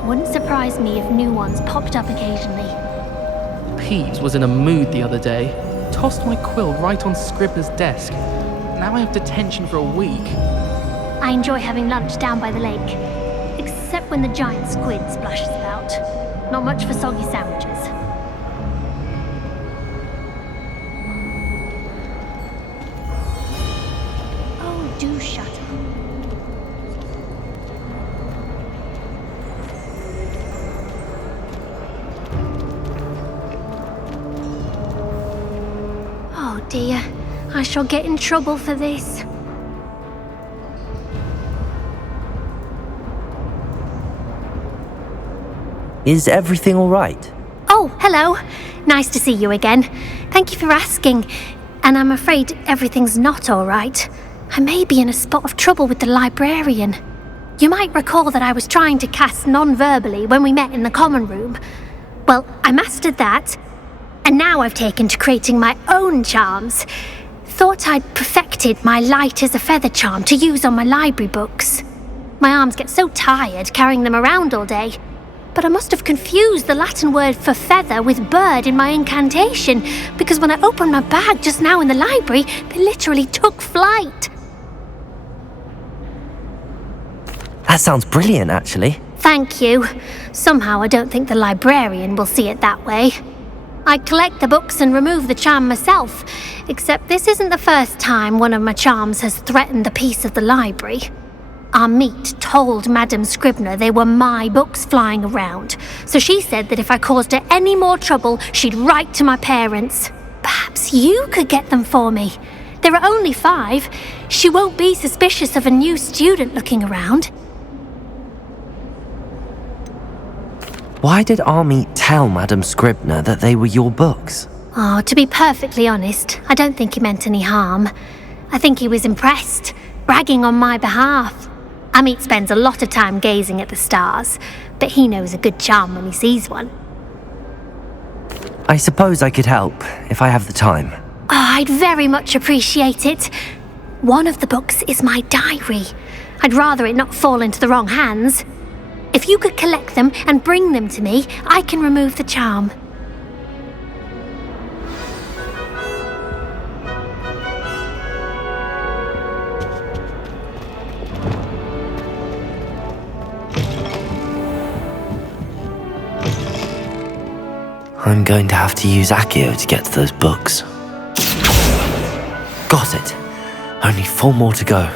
Wouldn't surprise me if new ones popped up occasionally. Peeves was in a mood the other day. Tossed my quill right on Scribner's desk. Now I have detention for a week. I enjoy having lunch down by the lake. Except when the giant squid splashes about. Not much for soggy sandwiches. Oh, do shut up. Oh dear, I shall get in trouble for this. Is everything all right? Oh, hello. Nice to see you again. Thank you for asking. And I'm afraid everything's not all right. I may be in a spot of trouble with the librarian. You might recall that I was trying to cast non-verbally when we met in the common room. Well, I mastered that. And now I've taken to creating my own charms. Thought I'd perfected my light as a feather charm to use on my library books. My arms get so tired carrying them around all day. But I must have confused the Latin word for feather with bird in my incantation, because when I opened my bag just now in the library, they literally took flight. That sounds brilliant, actually. Thank you. Somehow I don't think the librarian will see it that way. I collect the books and remove the charm myself, except this isn't the first time one of my charms has threatened the peace of the library. Amit told Madame Scribner they were my books flying around, so she said that if I caused her any more trouble, she'd write to my parents. Perhaps you could get them for me. There are only 5. She won't be suspicious of a new student looking around. Why did Amit tell Madame Scribner that they were your books? Oh, to be perfectly honest, I don't think he meant any harm. I think he was impressed, bragging on my behalf. Amit spends a lot of time gazing at the stars, but he knows a good charm when he sees one. I suppose I could help, if I have the time. Oh, I'd very much appreciate it. One of the books is my diary. I'd rather it not fall into the wrong hands. If you could collect them and bring them to me, I can remove the charm. I'm going to have to use Accio to get to those books. Got it. Only 4 more to go.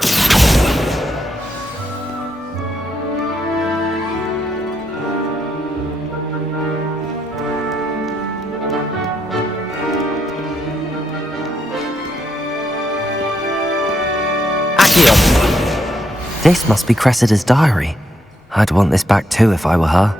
Accio! This must be Cressida's diary. I'd want this back too if I were her.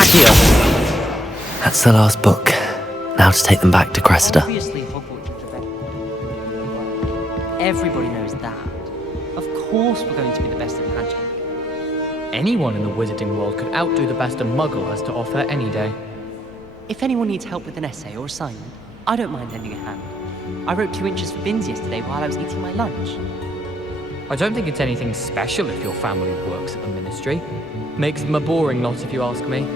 Accio! That's the last book. Now to take them back to Cressida. Obviously, Hogwarts is the best. Everybody knows that. Of course we're going to be the best at magic. Anyone in the wizarding world could outdo the best a muggle has to offer any day. If anyone needs help with an essay or assignment, I don't mind lending a hand. I wrote 2 inches for bins yesterday while I was eating my lunch. I don't think it's anything special if your family works at the ministry. Makes them a boring lot if you ask me.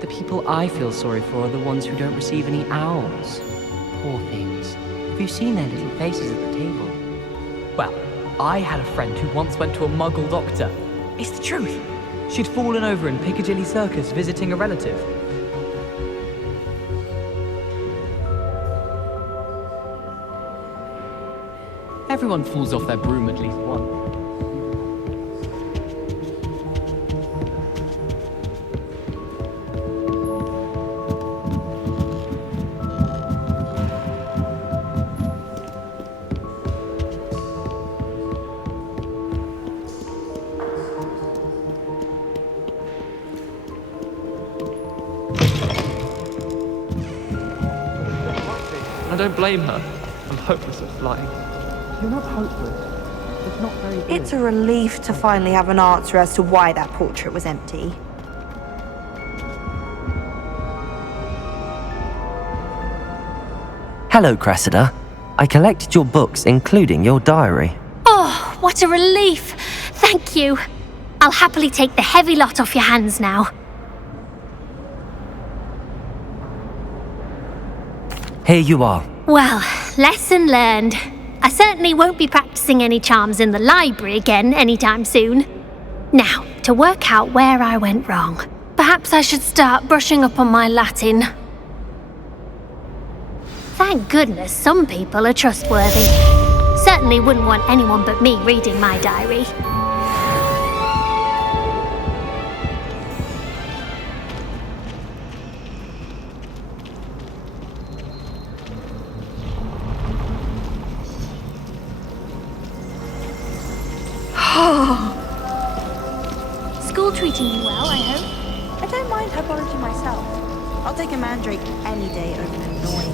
The people I feel sorry for are the ones who don't receive any owls. Poor things. Have you seen their little faces at the table? Well, I had a friend who once went to a muggle doctor. It's the truth. She'd fallen over in Piccadilly Circus visiting a relative. Everyone falls off their broom at least once. I don't blame her. I'm hopeless at flying. You're not hopeless. It's not very good. It's a relief to finally have an answer as to why that portrait was empty. Hello, Cressida. I collected your books, including your diary. Oh, what a relief! Thank you. I'll happily take the heavy lot off your hands now. Here you are. Well, lesson learned. I certainly won't be practicing any charms in the library again anytime soon. Now, to work out where I went wrong. Perhaps I should start brushing up on my Latin. Thank goodness some people are trustworthy. Certainly wouldn't want anyone but me reading my diary. School treating you well, I hope? I don't mind herbology myself. I'll take a mandrake any day over an annoying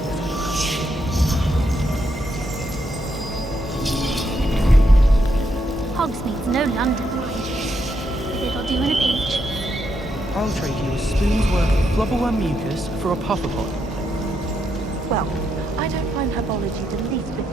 Hogsmeade's no London, mind you. It'll do in a pinch. I'll trade you a spoon's worth of flubberworm mucus for a pufferpot. Well, I don't find herbology the least bit.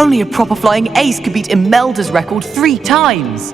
Only a proper flying ace could beat Imelda's record 3 times.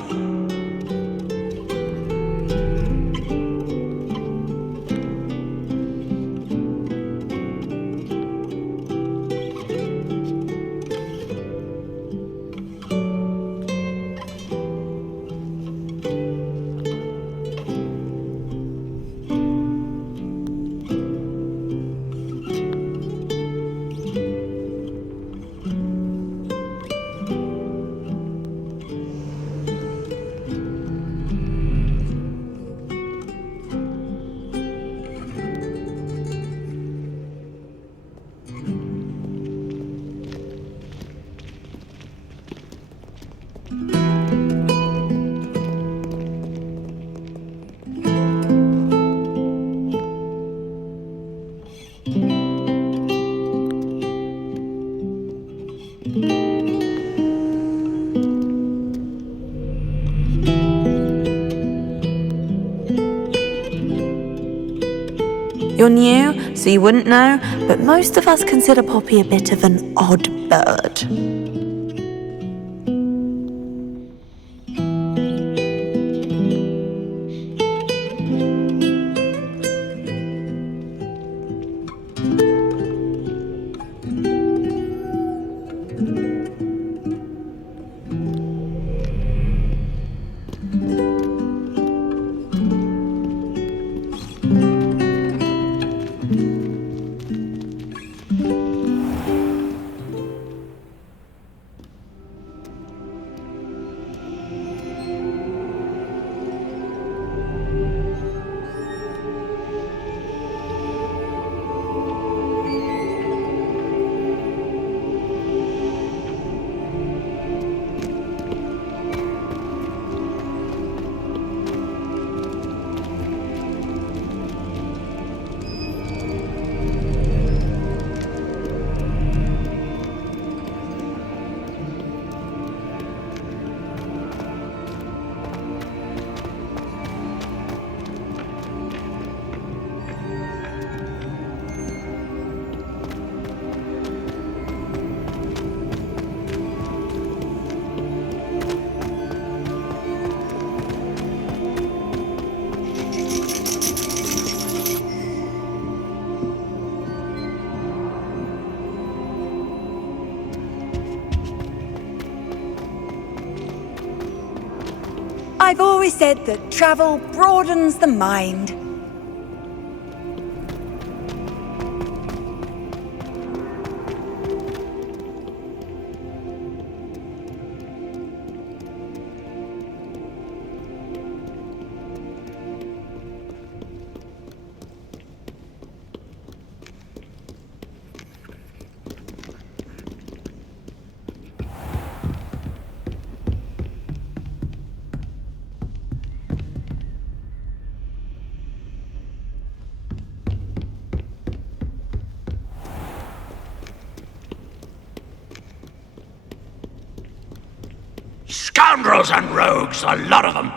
You're new, so you wouldn't know, but most of us consider Poppy a bit of an odd bird. I've always said that travel broadens the mind. Scoundrels and rogues, a lot of them.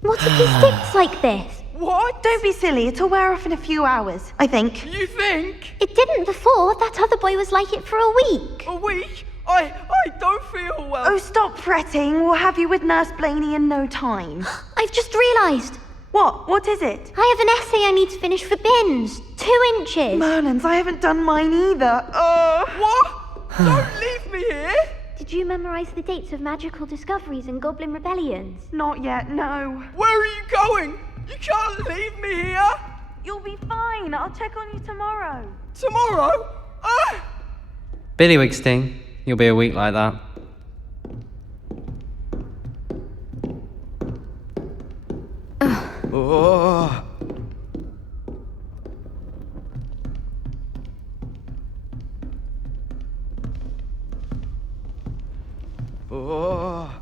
What if he sticks like this? What? Don't be silly. It'll wear off in a few hours, I think. You think? It didn't before. That other boy was like it for a week. A week? I don't feel well. Oh, stop fretting. We'll have you with Nurse Blaney in no time. I've just realised. What? What is it? I have an essay I need to finish for bins. 2 inches. Merlin's, I haven't done mine either. What? Don't leave me here. Did you memorise the dates of magical discoveries and goblin rebellions? Not yet, no. Where are you going? You can't leave me here. You'll be fine. I'll check on you tomorrow. Tomorrow? Billywig sting. You'll be a week like that. Oh. Oh.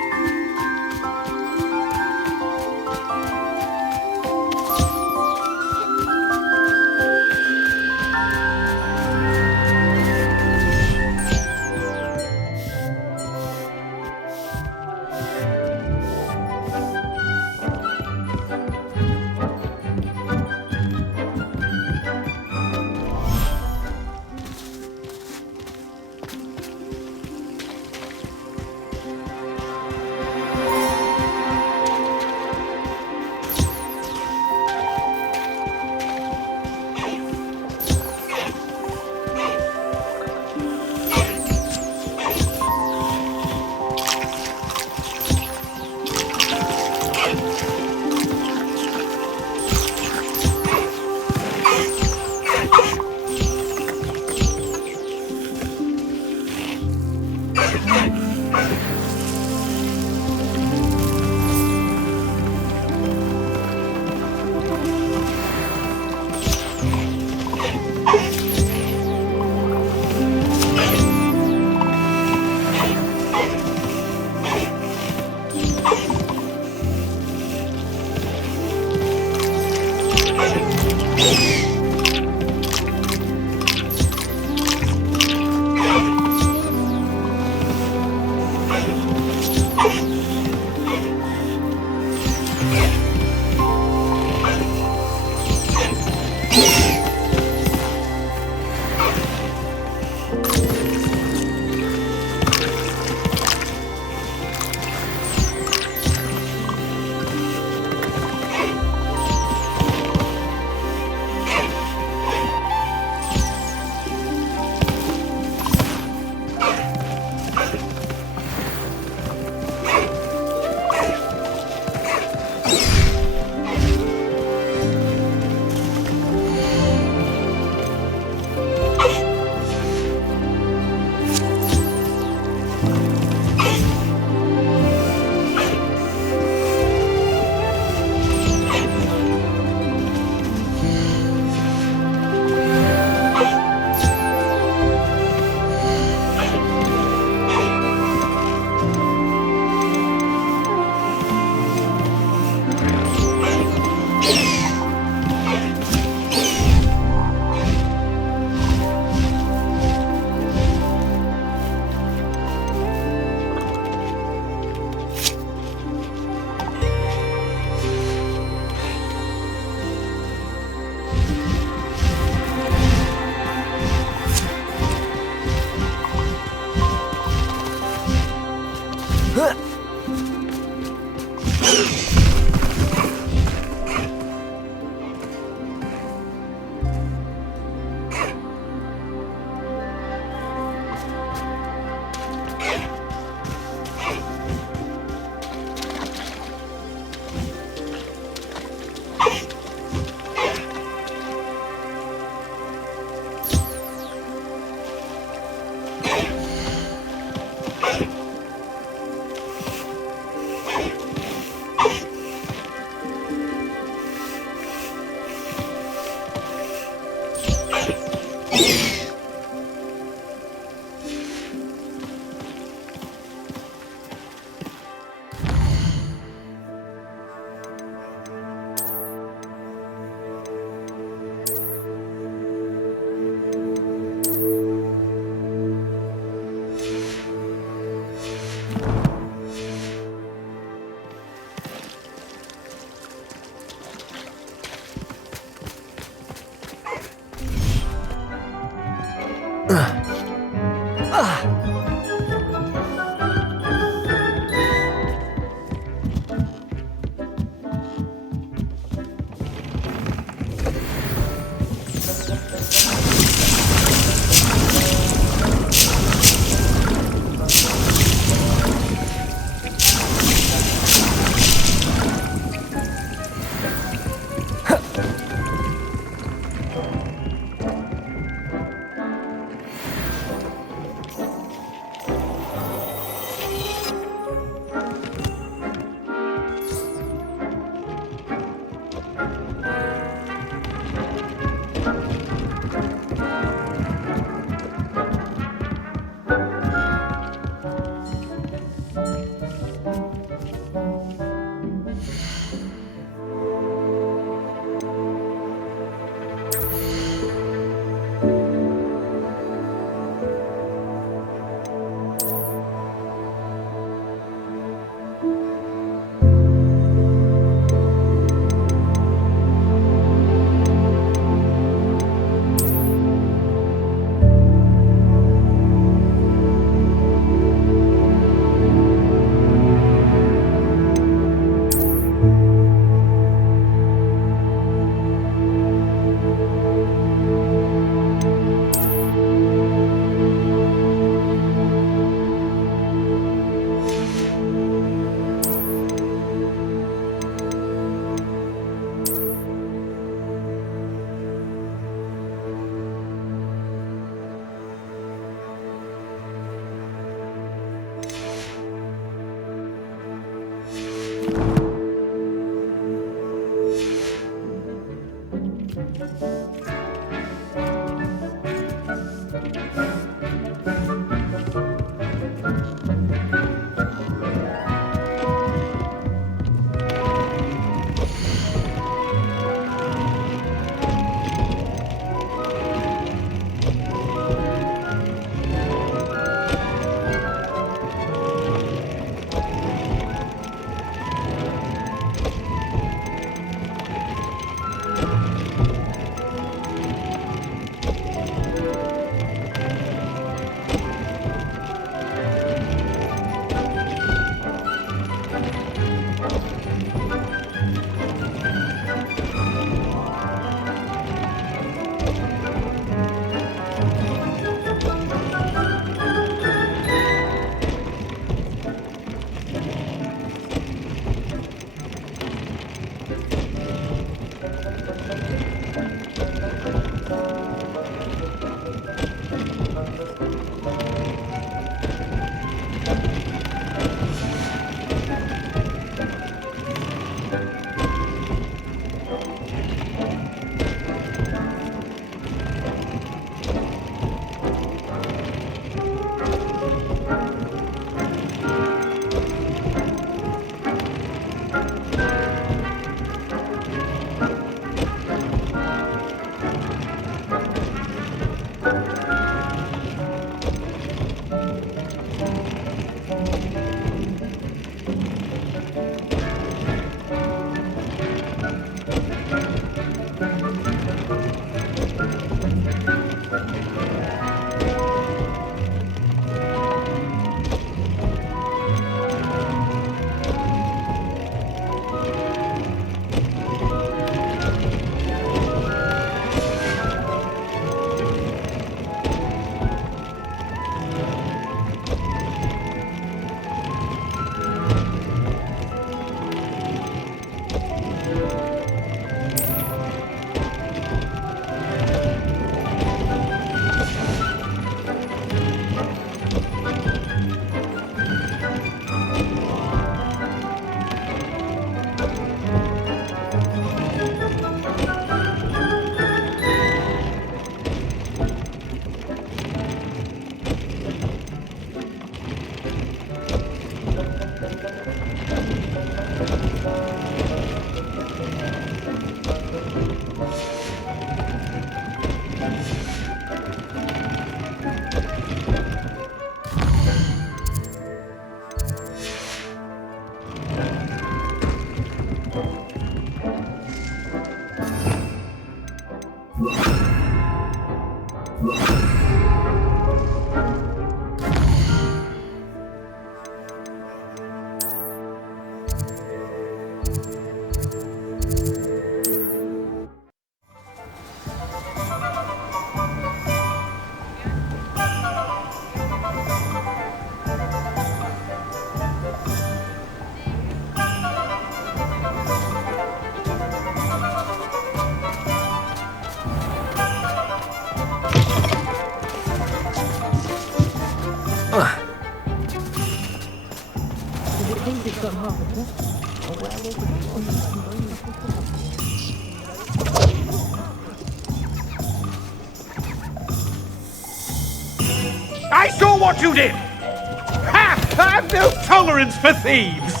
I saw what you did! Ha! I've no tolerance for thieves!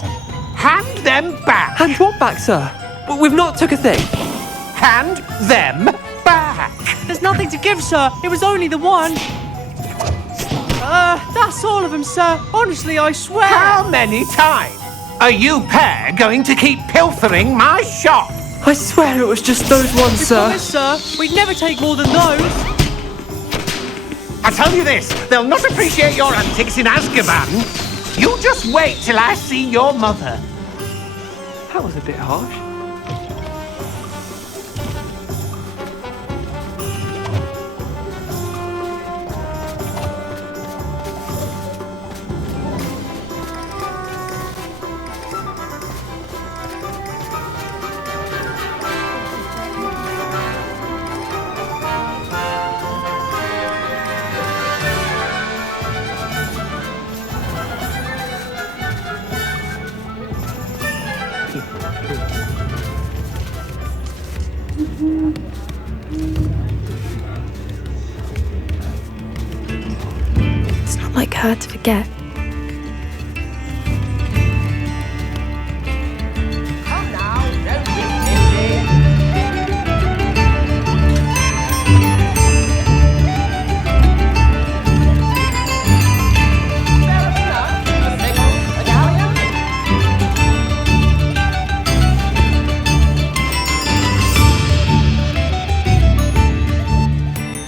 Hand them back! Hand what back, sir? We've not took a thing. Hand them back! There's nothing to give, sir. It was only the one. That's all of them, sir. Honestly, I swear. How many times are you pair going to keep pilfering my shop? I swear it was just those ones, We sir. promise, sir. We'd never take more than those. I tell you this, they'll not appreciate your antics in Azkaban. You just wait till I see your mother. That was a bit harsh. It's not like her to forget.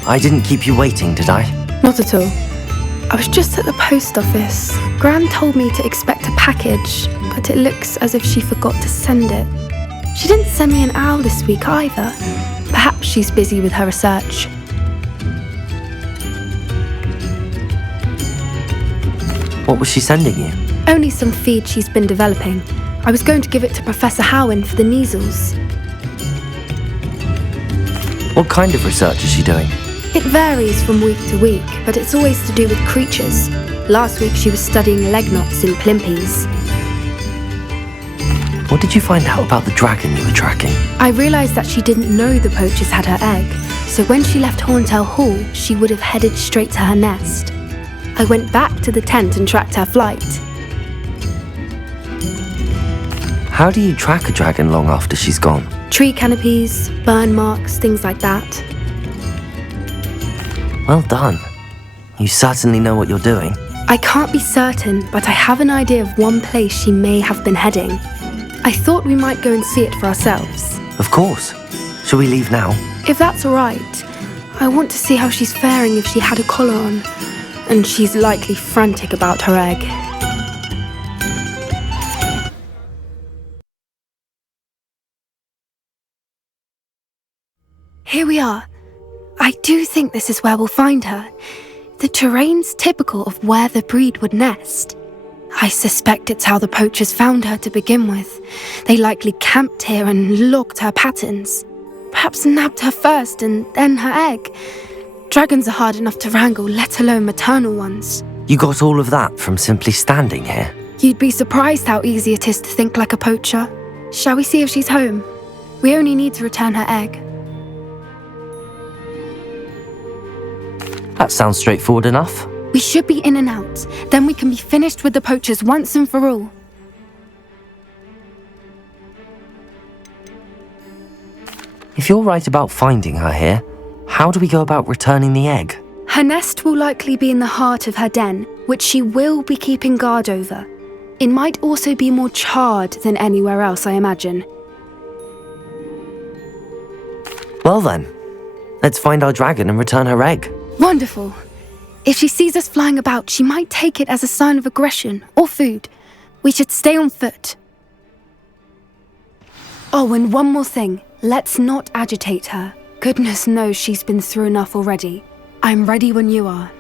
I didn't keep you waiting, did I? Not at all. I was just at the post office. Gran told me to expect a package, but it looks as if she forgot to send it. She didn't send me an owl this week either. Perhaps she's busy with her research. What was she sending you? Only some feed she's been developing. I was going to give it to Professor Howin for the measles. What kind of research is she doing? It varies from week to week, but it's always to do with creatures. Last week she was studying leg knots in plimpies. What did you find out about the dragon you were tracking? I realised that she didn't know the poachers had her egg, so when she left Horntail Hall, she would have headed straight to her nest. I went back to the tent and tracked her flight. How do you track a dragon long after she's gone? Tree canopies, burn marks, things like that. Well done. You certainly know what you're doing. I can't be certain, but I have an idea of one place she may have been heading. I thought we might go and see it for ourselves. Of course. Shall we leave now? If that's all right. I want to see how she's faring if she had a collar on. And she's likely frantic about her egg. Here we are. I do think this is where we'll find her. The terrain's typical of where the breed would nest. I suspect it's how the poachers found her to begin with. They likely camped here and logged her patterns. Perhaps nabbed her first and then her egg. Dragons are hard enough to wrangle, let alone maternal ones. You got all of that from simply standing here? You'd be surprised how easy it is to think like a poacher. Shall we see if she's home? We only need to return her egg. That sounds straightforward enough. We should be in and out. Then we can be finished with the poachers once and for all. If you're right about finding her here, how do we go about returning the egg? Her nest will likely be in the heart of her den, which she will be keeping guard over. It might also be more charred than anywhere else, I imagine. Well then, Let's find our dragon and return her egg. Wonderful. If she sees us flying about, she might take it as a sign of aggression or food. We should stay on foot. Oh, and one more thing. Let's not agitate her. Goodness knows she's been through enough already. I'm ready when you are.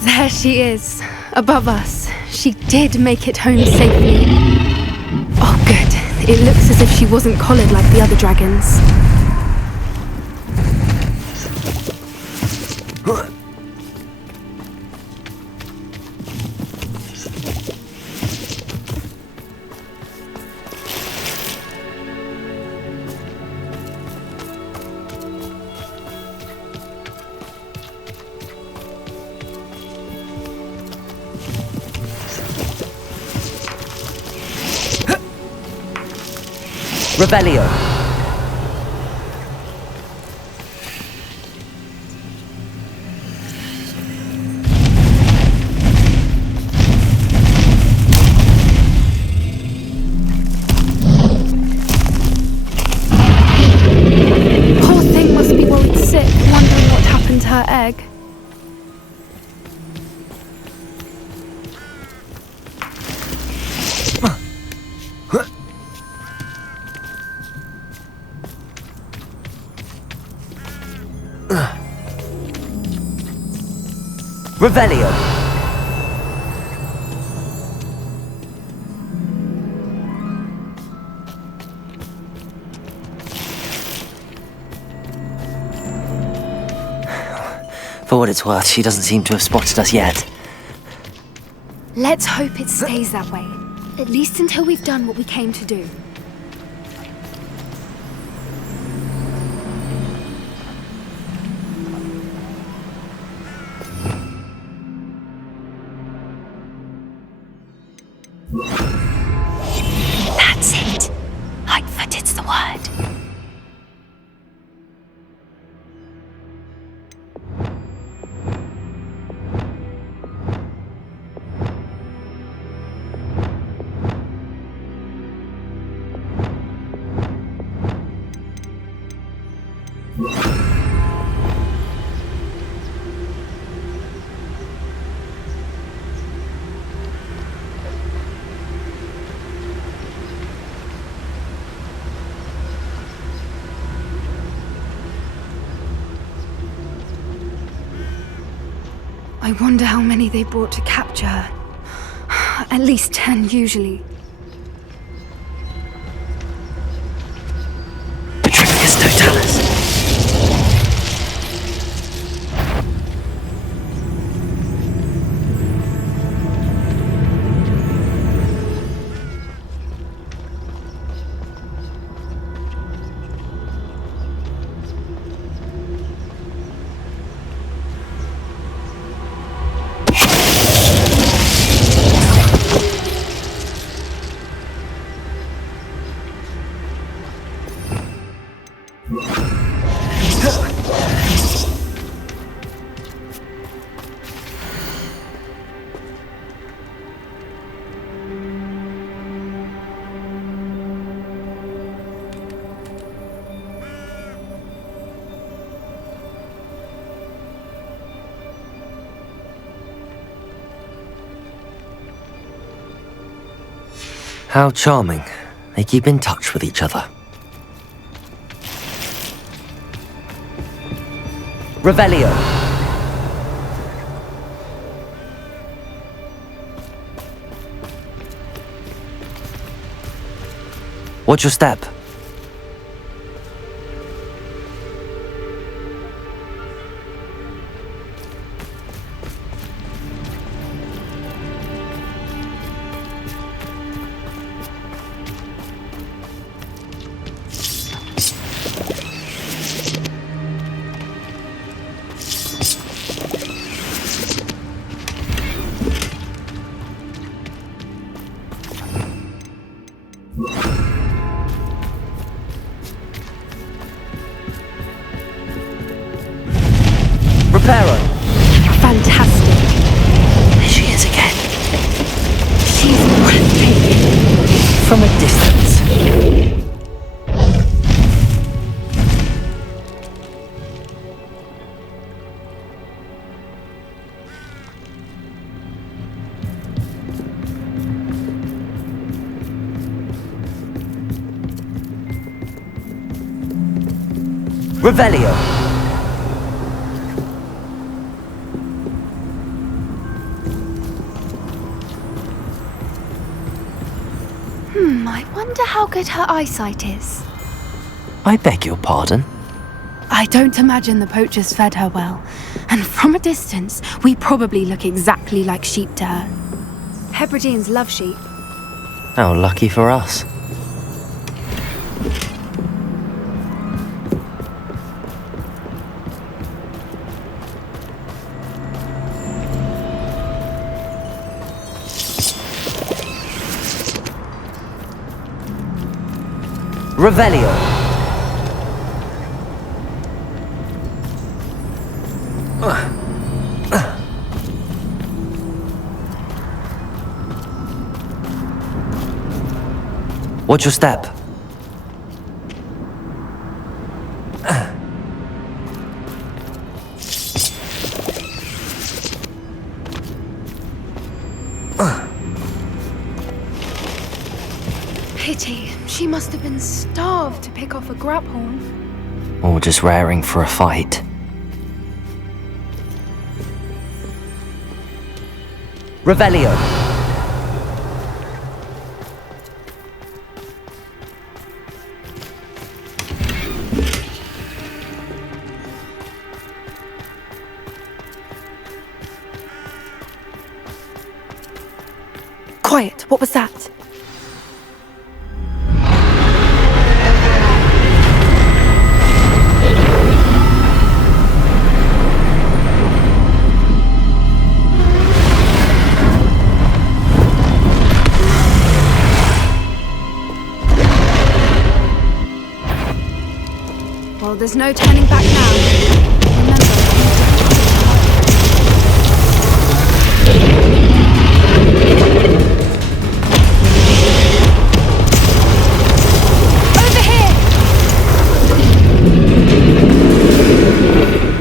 There she is, above us. She did make it home safely. Oh, good. It looks as if she wasn't collared like the other dragons. Revelio. Poor thing must be worried sick, wondering what happened to her egg. Revelio. For what it's worth, she doesn't seem to have spotted us yet. Let's hope it stays that way. At least until we've done what we came to do. That's it. Lightfooted's the word. I wonder how many they brought to capture her. At least 10 usually. Petrificus totalis. How charming. They keep in touch with each other. Revelio. Watch your step. Revelio. I wonder how good her eyesight is. I beg your pardon? I don't imagine the poachers fed her well. And from a distance, we probably look exactly like sheep to her. Hebrideans love sheep. How lucky for us. Revelio. Watch your step. Pity. She must have been starved to pick off a graphorn. Or just raring for a fight. Revelio. Quiet. What was that? Well, there's no turning back now. Over here!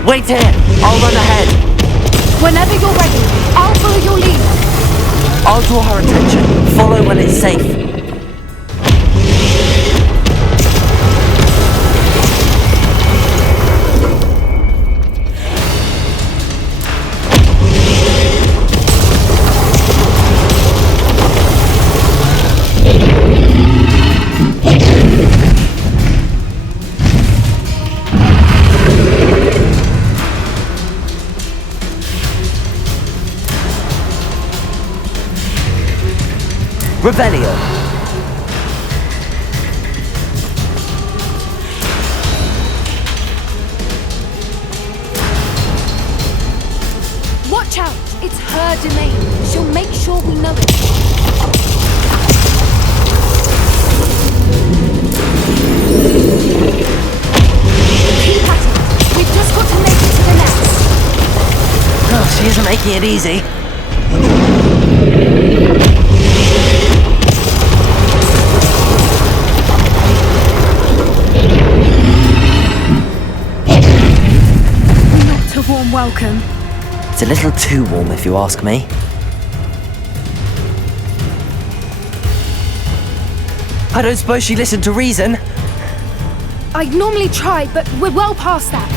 Wait here! I'll run ahead! Whenever you're ready, I'll follow your lead. I'll draw her attention. Follow when it's safe. Revelio. Watch out! It's her domain. She'll make sure we know it. Keep at it. We've just got to make it to the nest. Oh, she isn't making it easy. Not a warm welcome. It's a little too warm if you ask me. I don't suppose she listened to reason. I'd normally try, but we're well past that.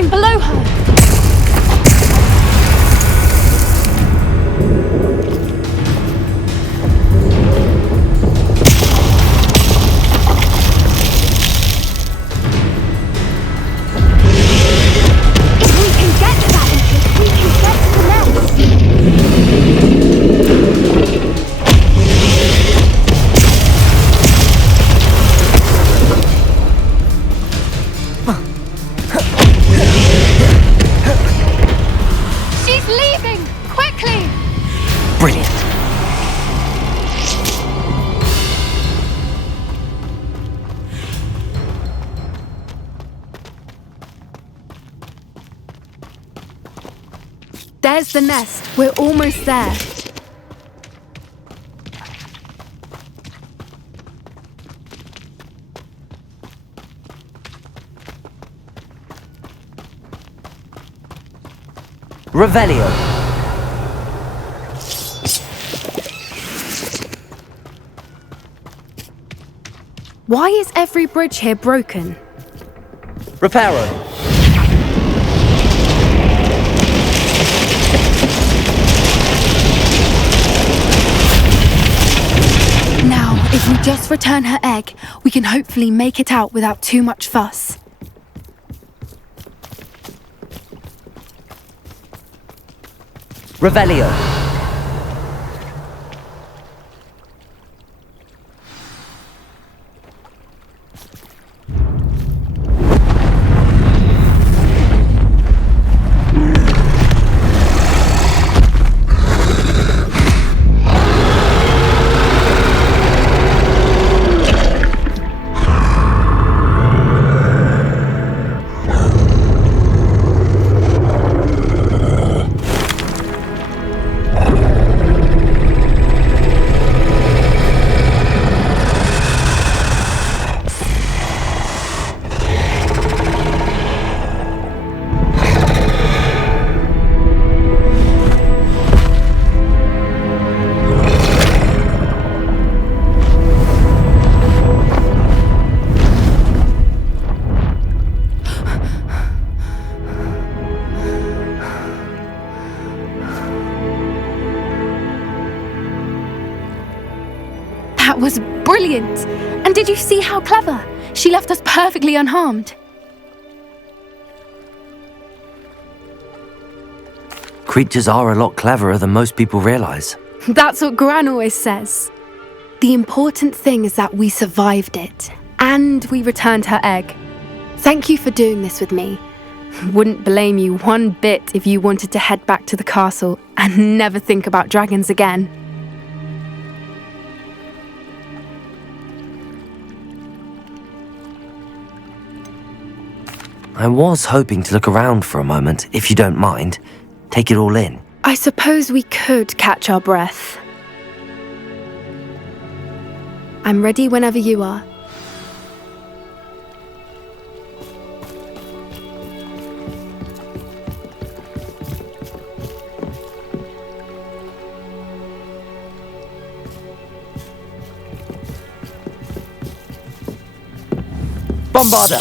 Below her. If we can get to that entrance, we can get to the nest. She's leaving! Quickly! Brilliant. There's the nest. We're almost there. Revelio. Why is every bridge here broken? Reparo. Now, if we just return her egg, we can hopefully make it out without too much fuss. Revelio. That was brilliant! And did you see how clever? She left us perfectly unharmed. Creatures are a lot cleverer than most people realize. That's what Gran always says. The important thing is that we survived it, and we returned her egg. Thank you for doing this with me. Wouldn't blame you one bit if you wanted to head back to the castle and never think about dragons again. I was hoping to look around for a moment, if you don't mind. Take it all in. I suppose we could catch our breath. I'm ready whenever you are. Bombarda!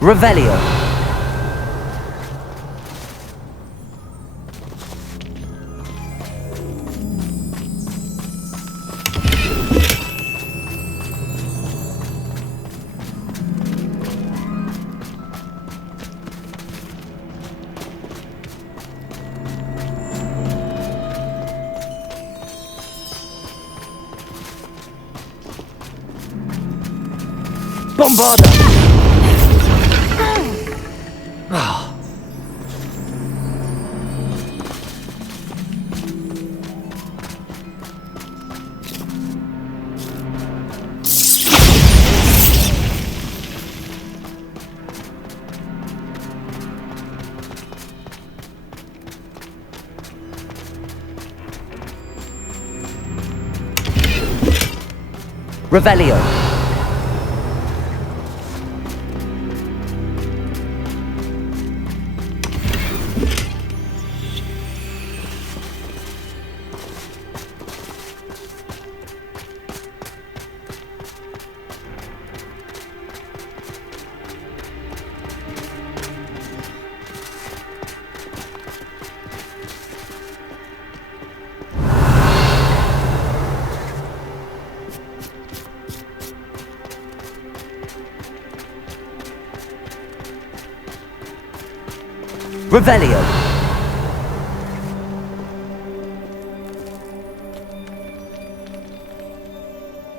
Revelio. Bombarda! Revelio. Revelio.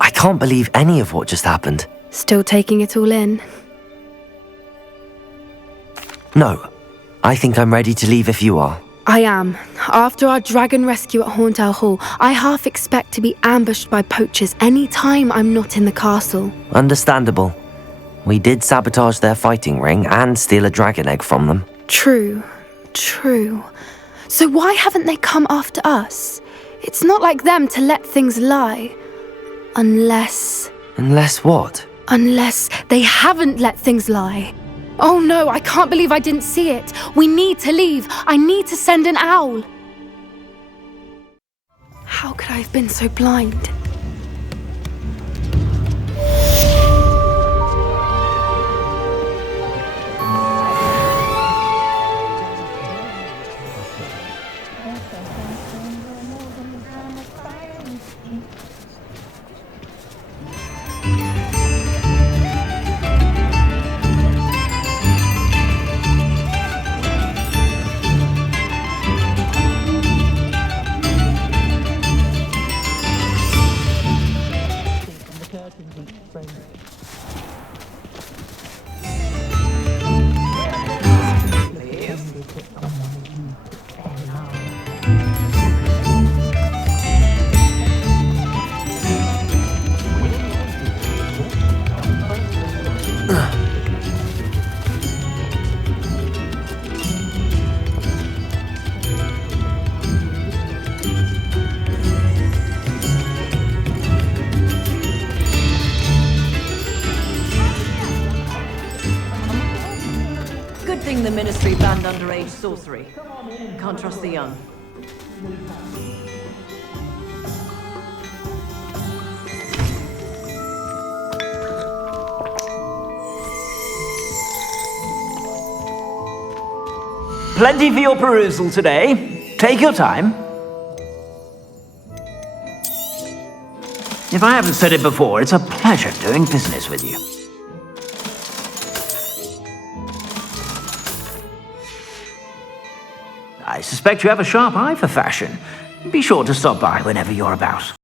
I can't believe any of what just happened. Still taking it all in? No. I think I'm ready to leave if you are. I am. After our dragon rescue at Hauntel Hall, I half expect to be ambushed by poachers any time I'm not in the castle. Understandable. We did sabotage their fighting ring and steal a dragon egg from them. True. So why haven't they come after us? It's not like them to let things lie. Unless what? Unless they haven't let things lie. Oh no, I can't believe I didn't see it. We need to leave. I need to send an owl. How could I have been so blind? Good thing the Ministry banned underage sorcery. Can't trust the young. Plenty for your perusal today. Take your time. If I haven't said it before, it's a pleasure doing business with you. I suspect you have a sharp eye for fashion. Be sure to stop by whenever you're about.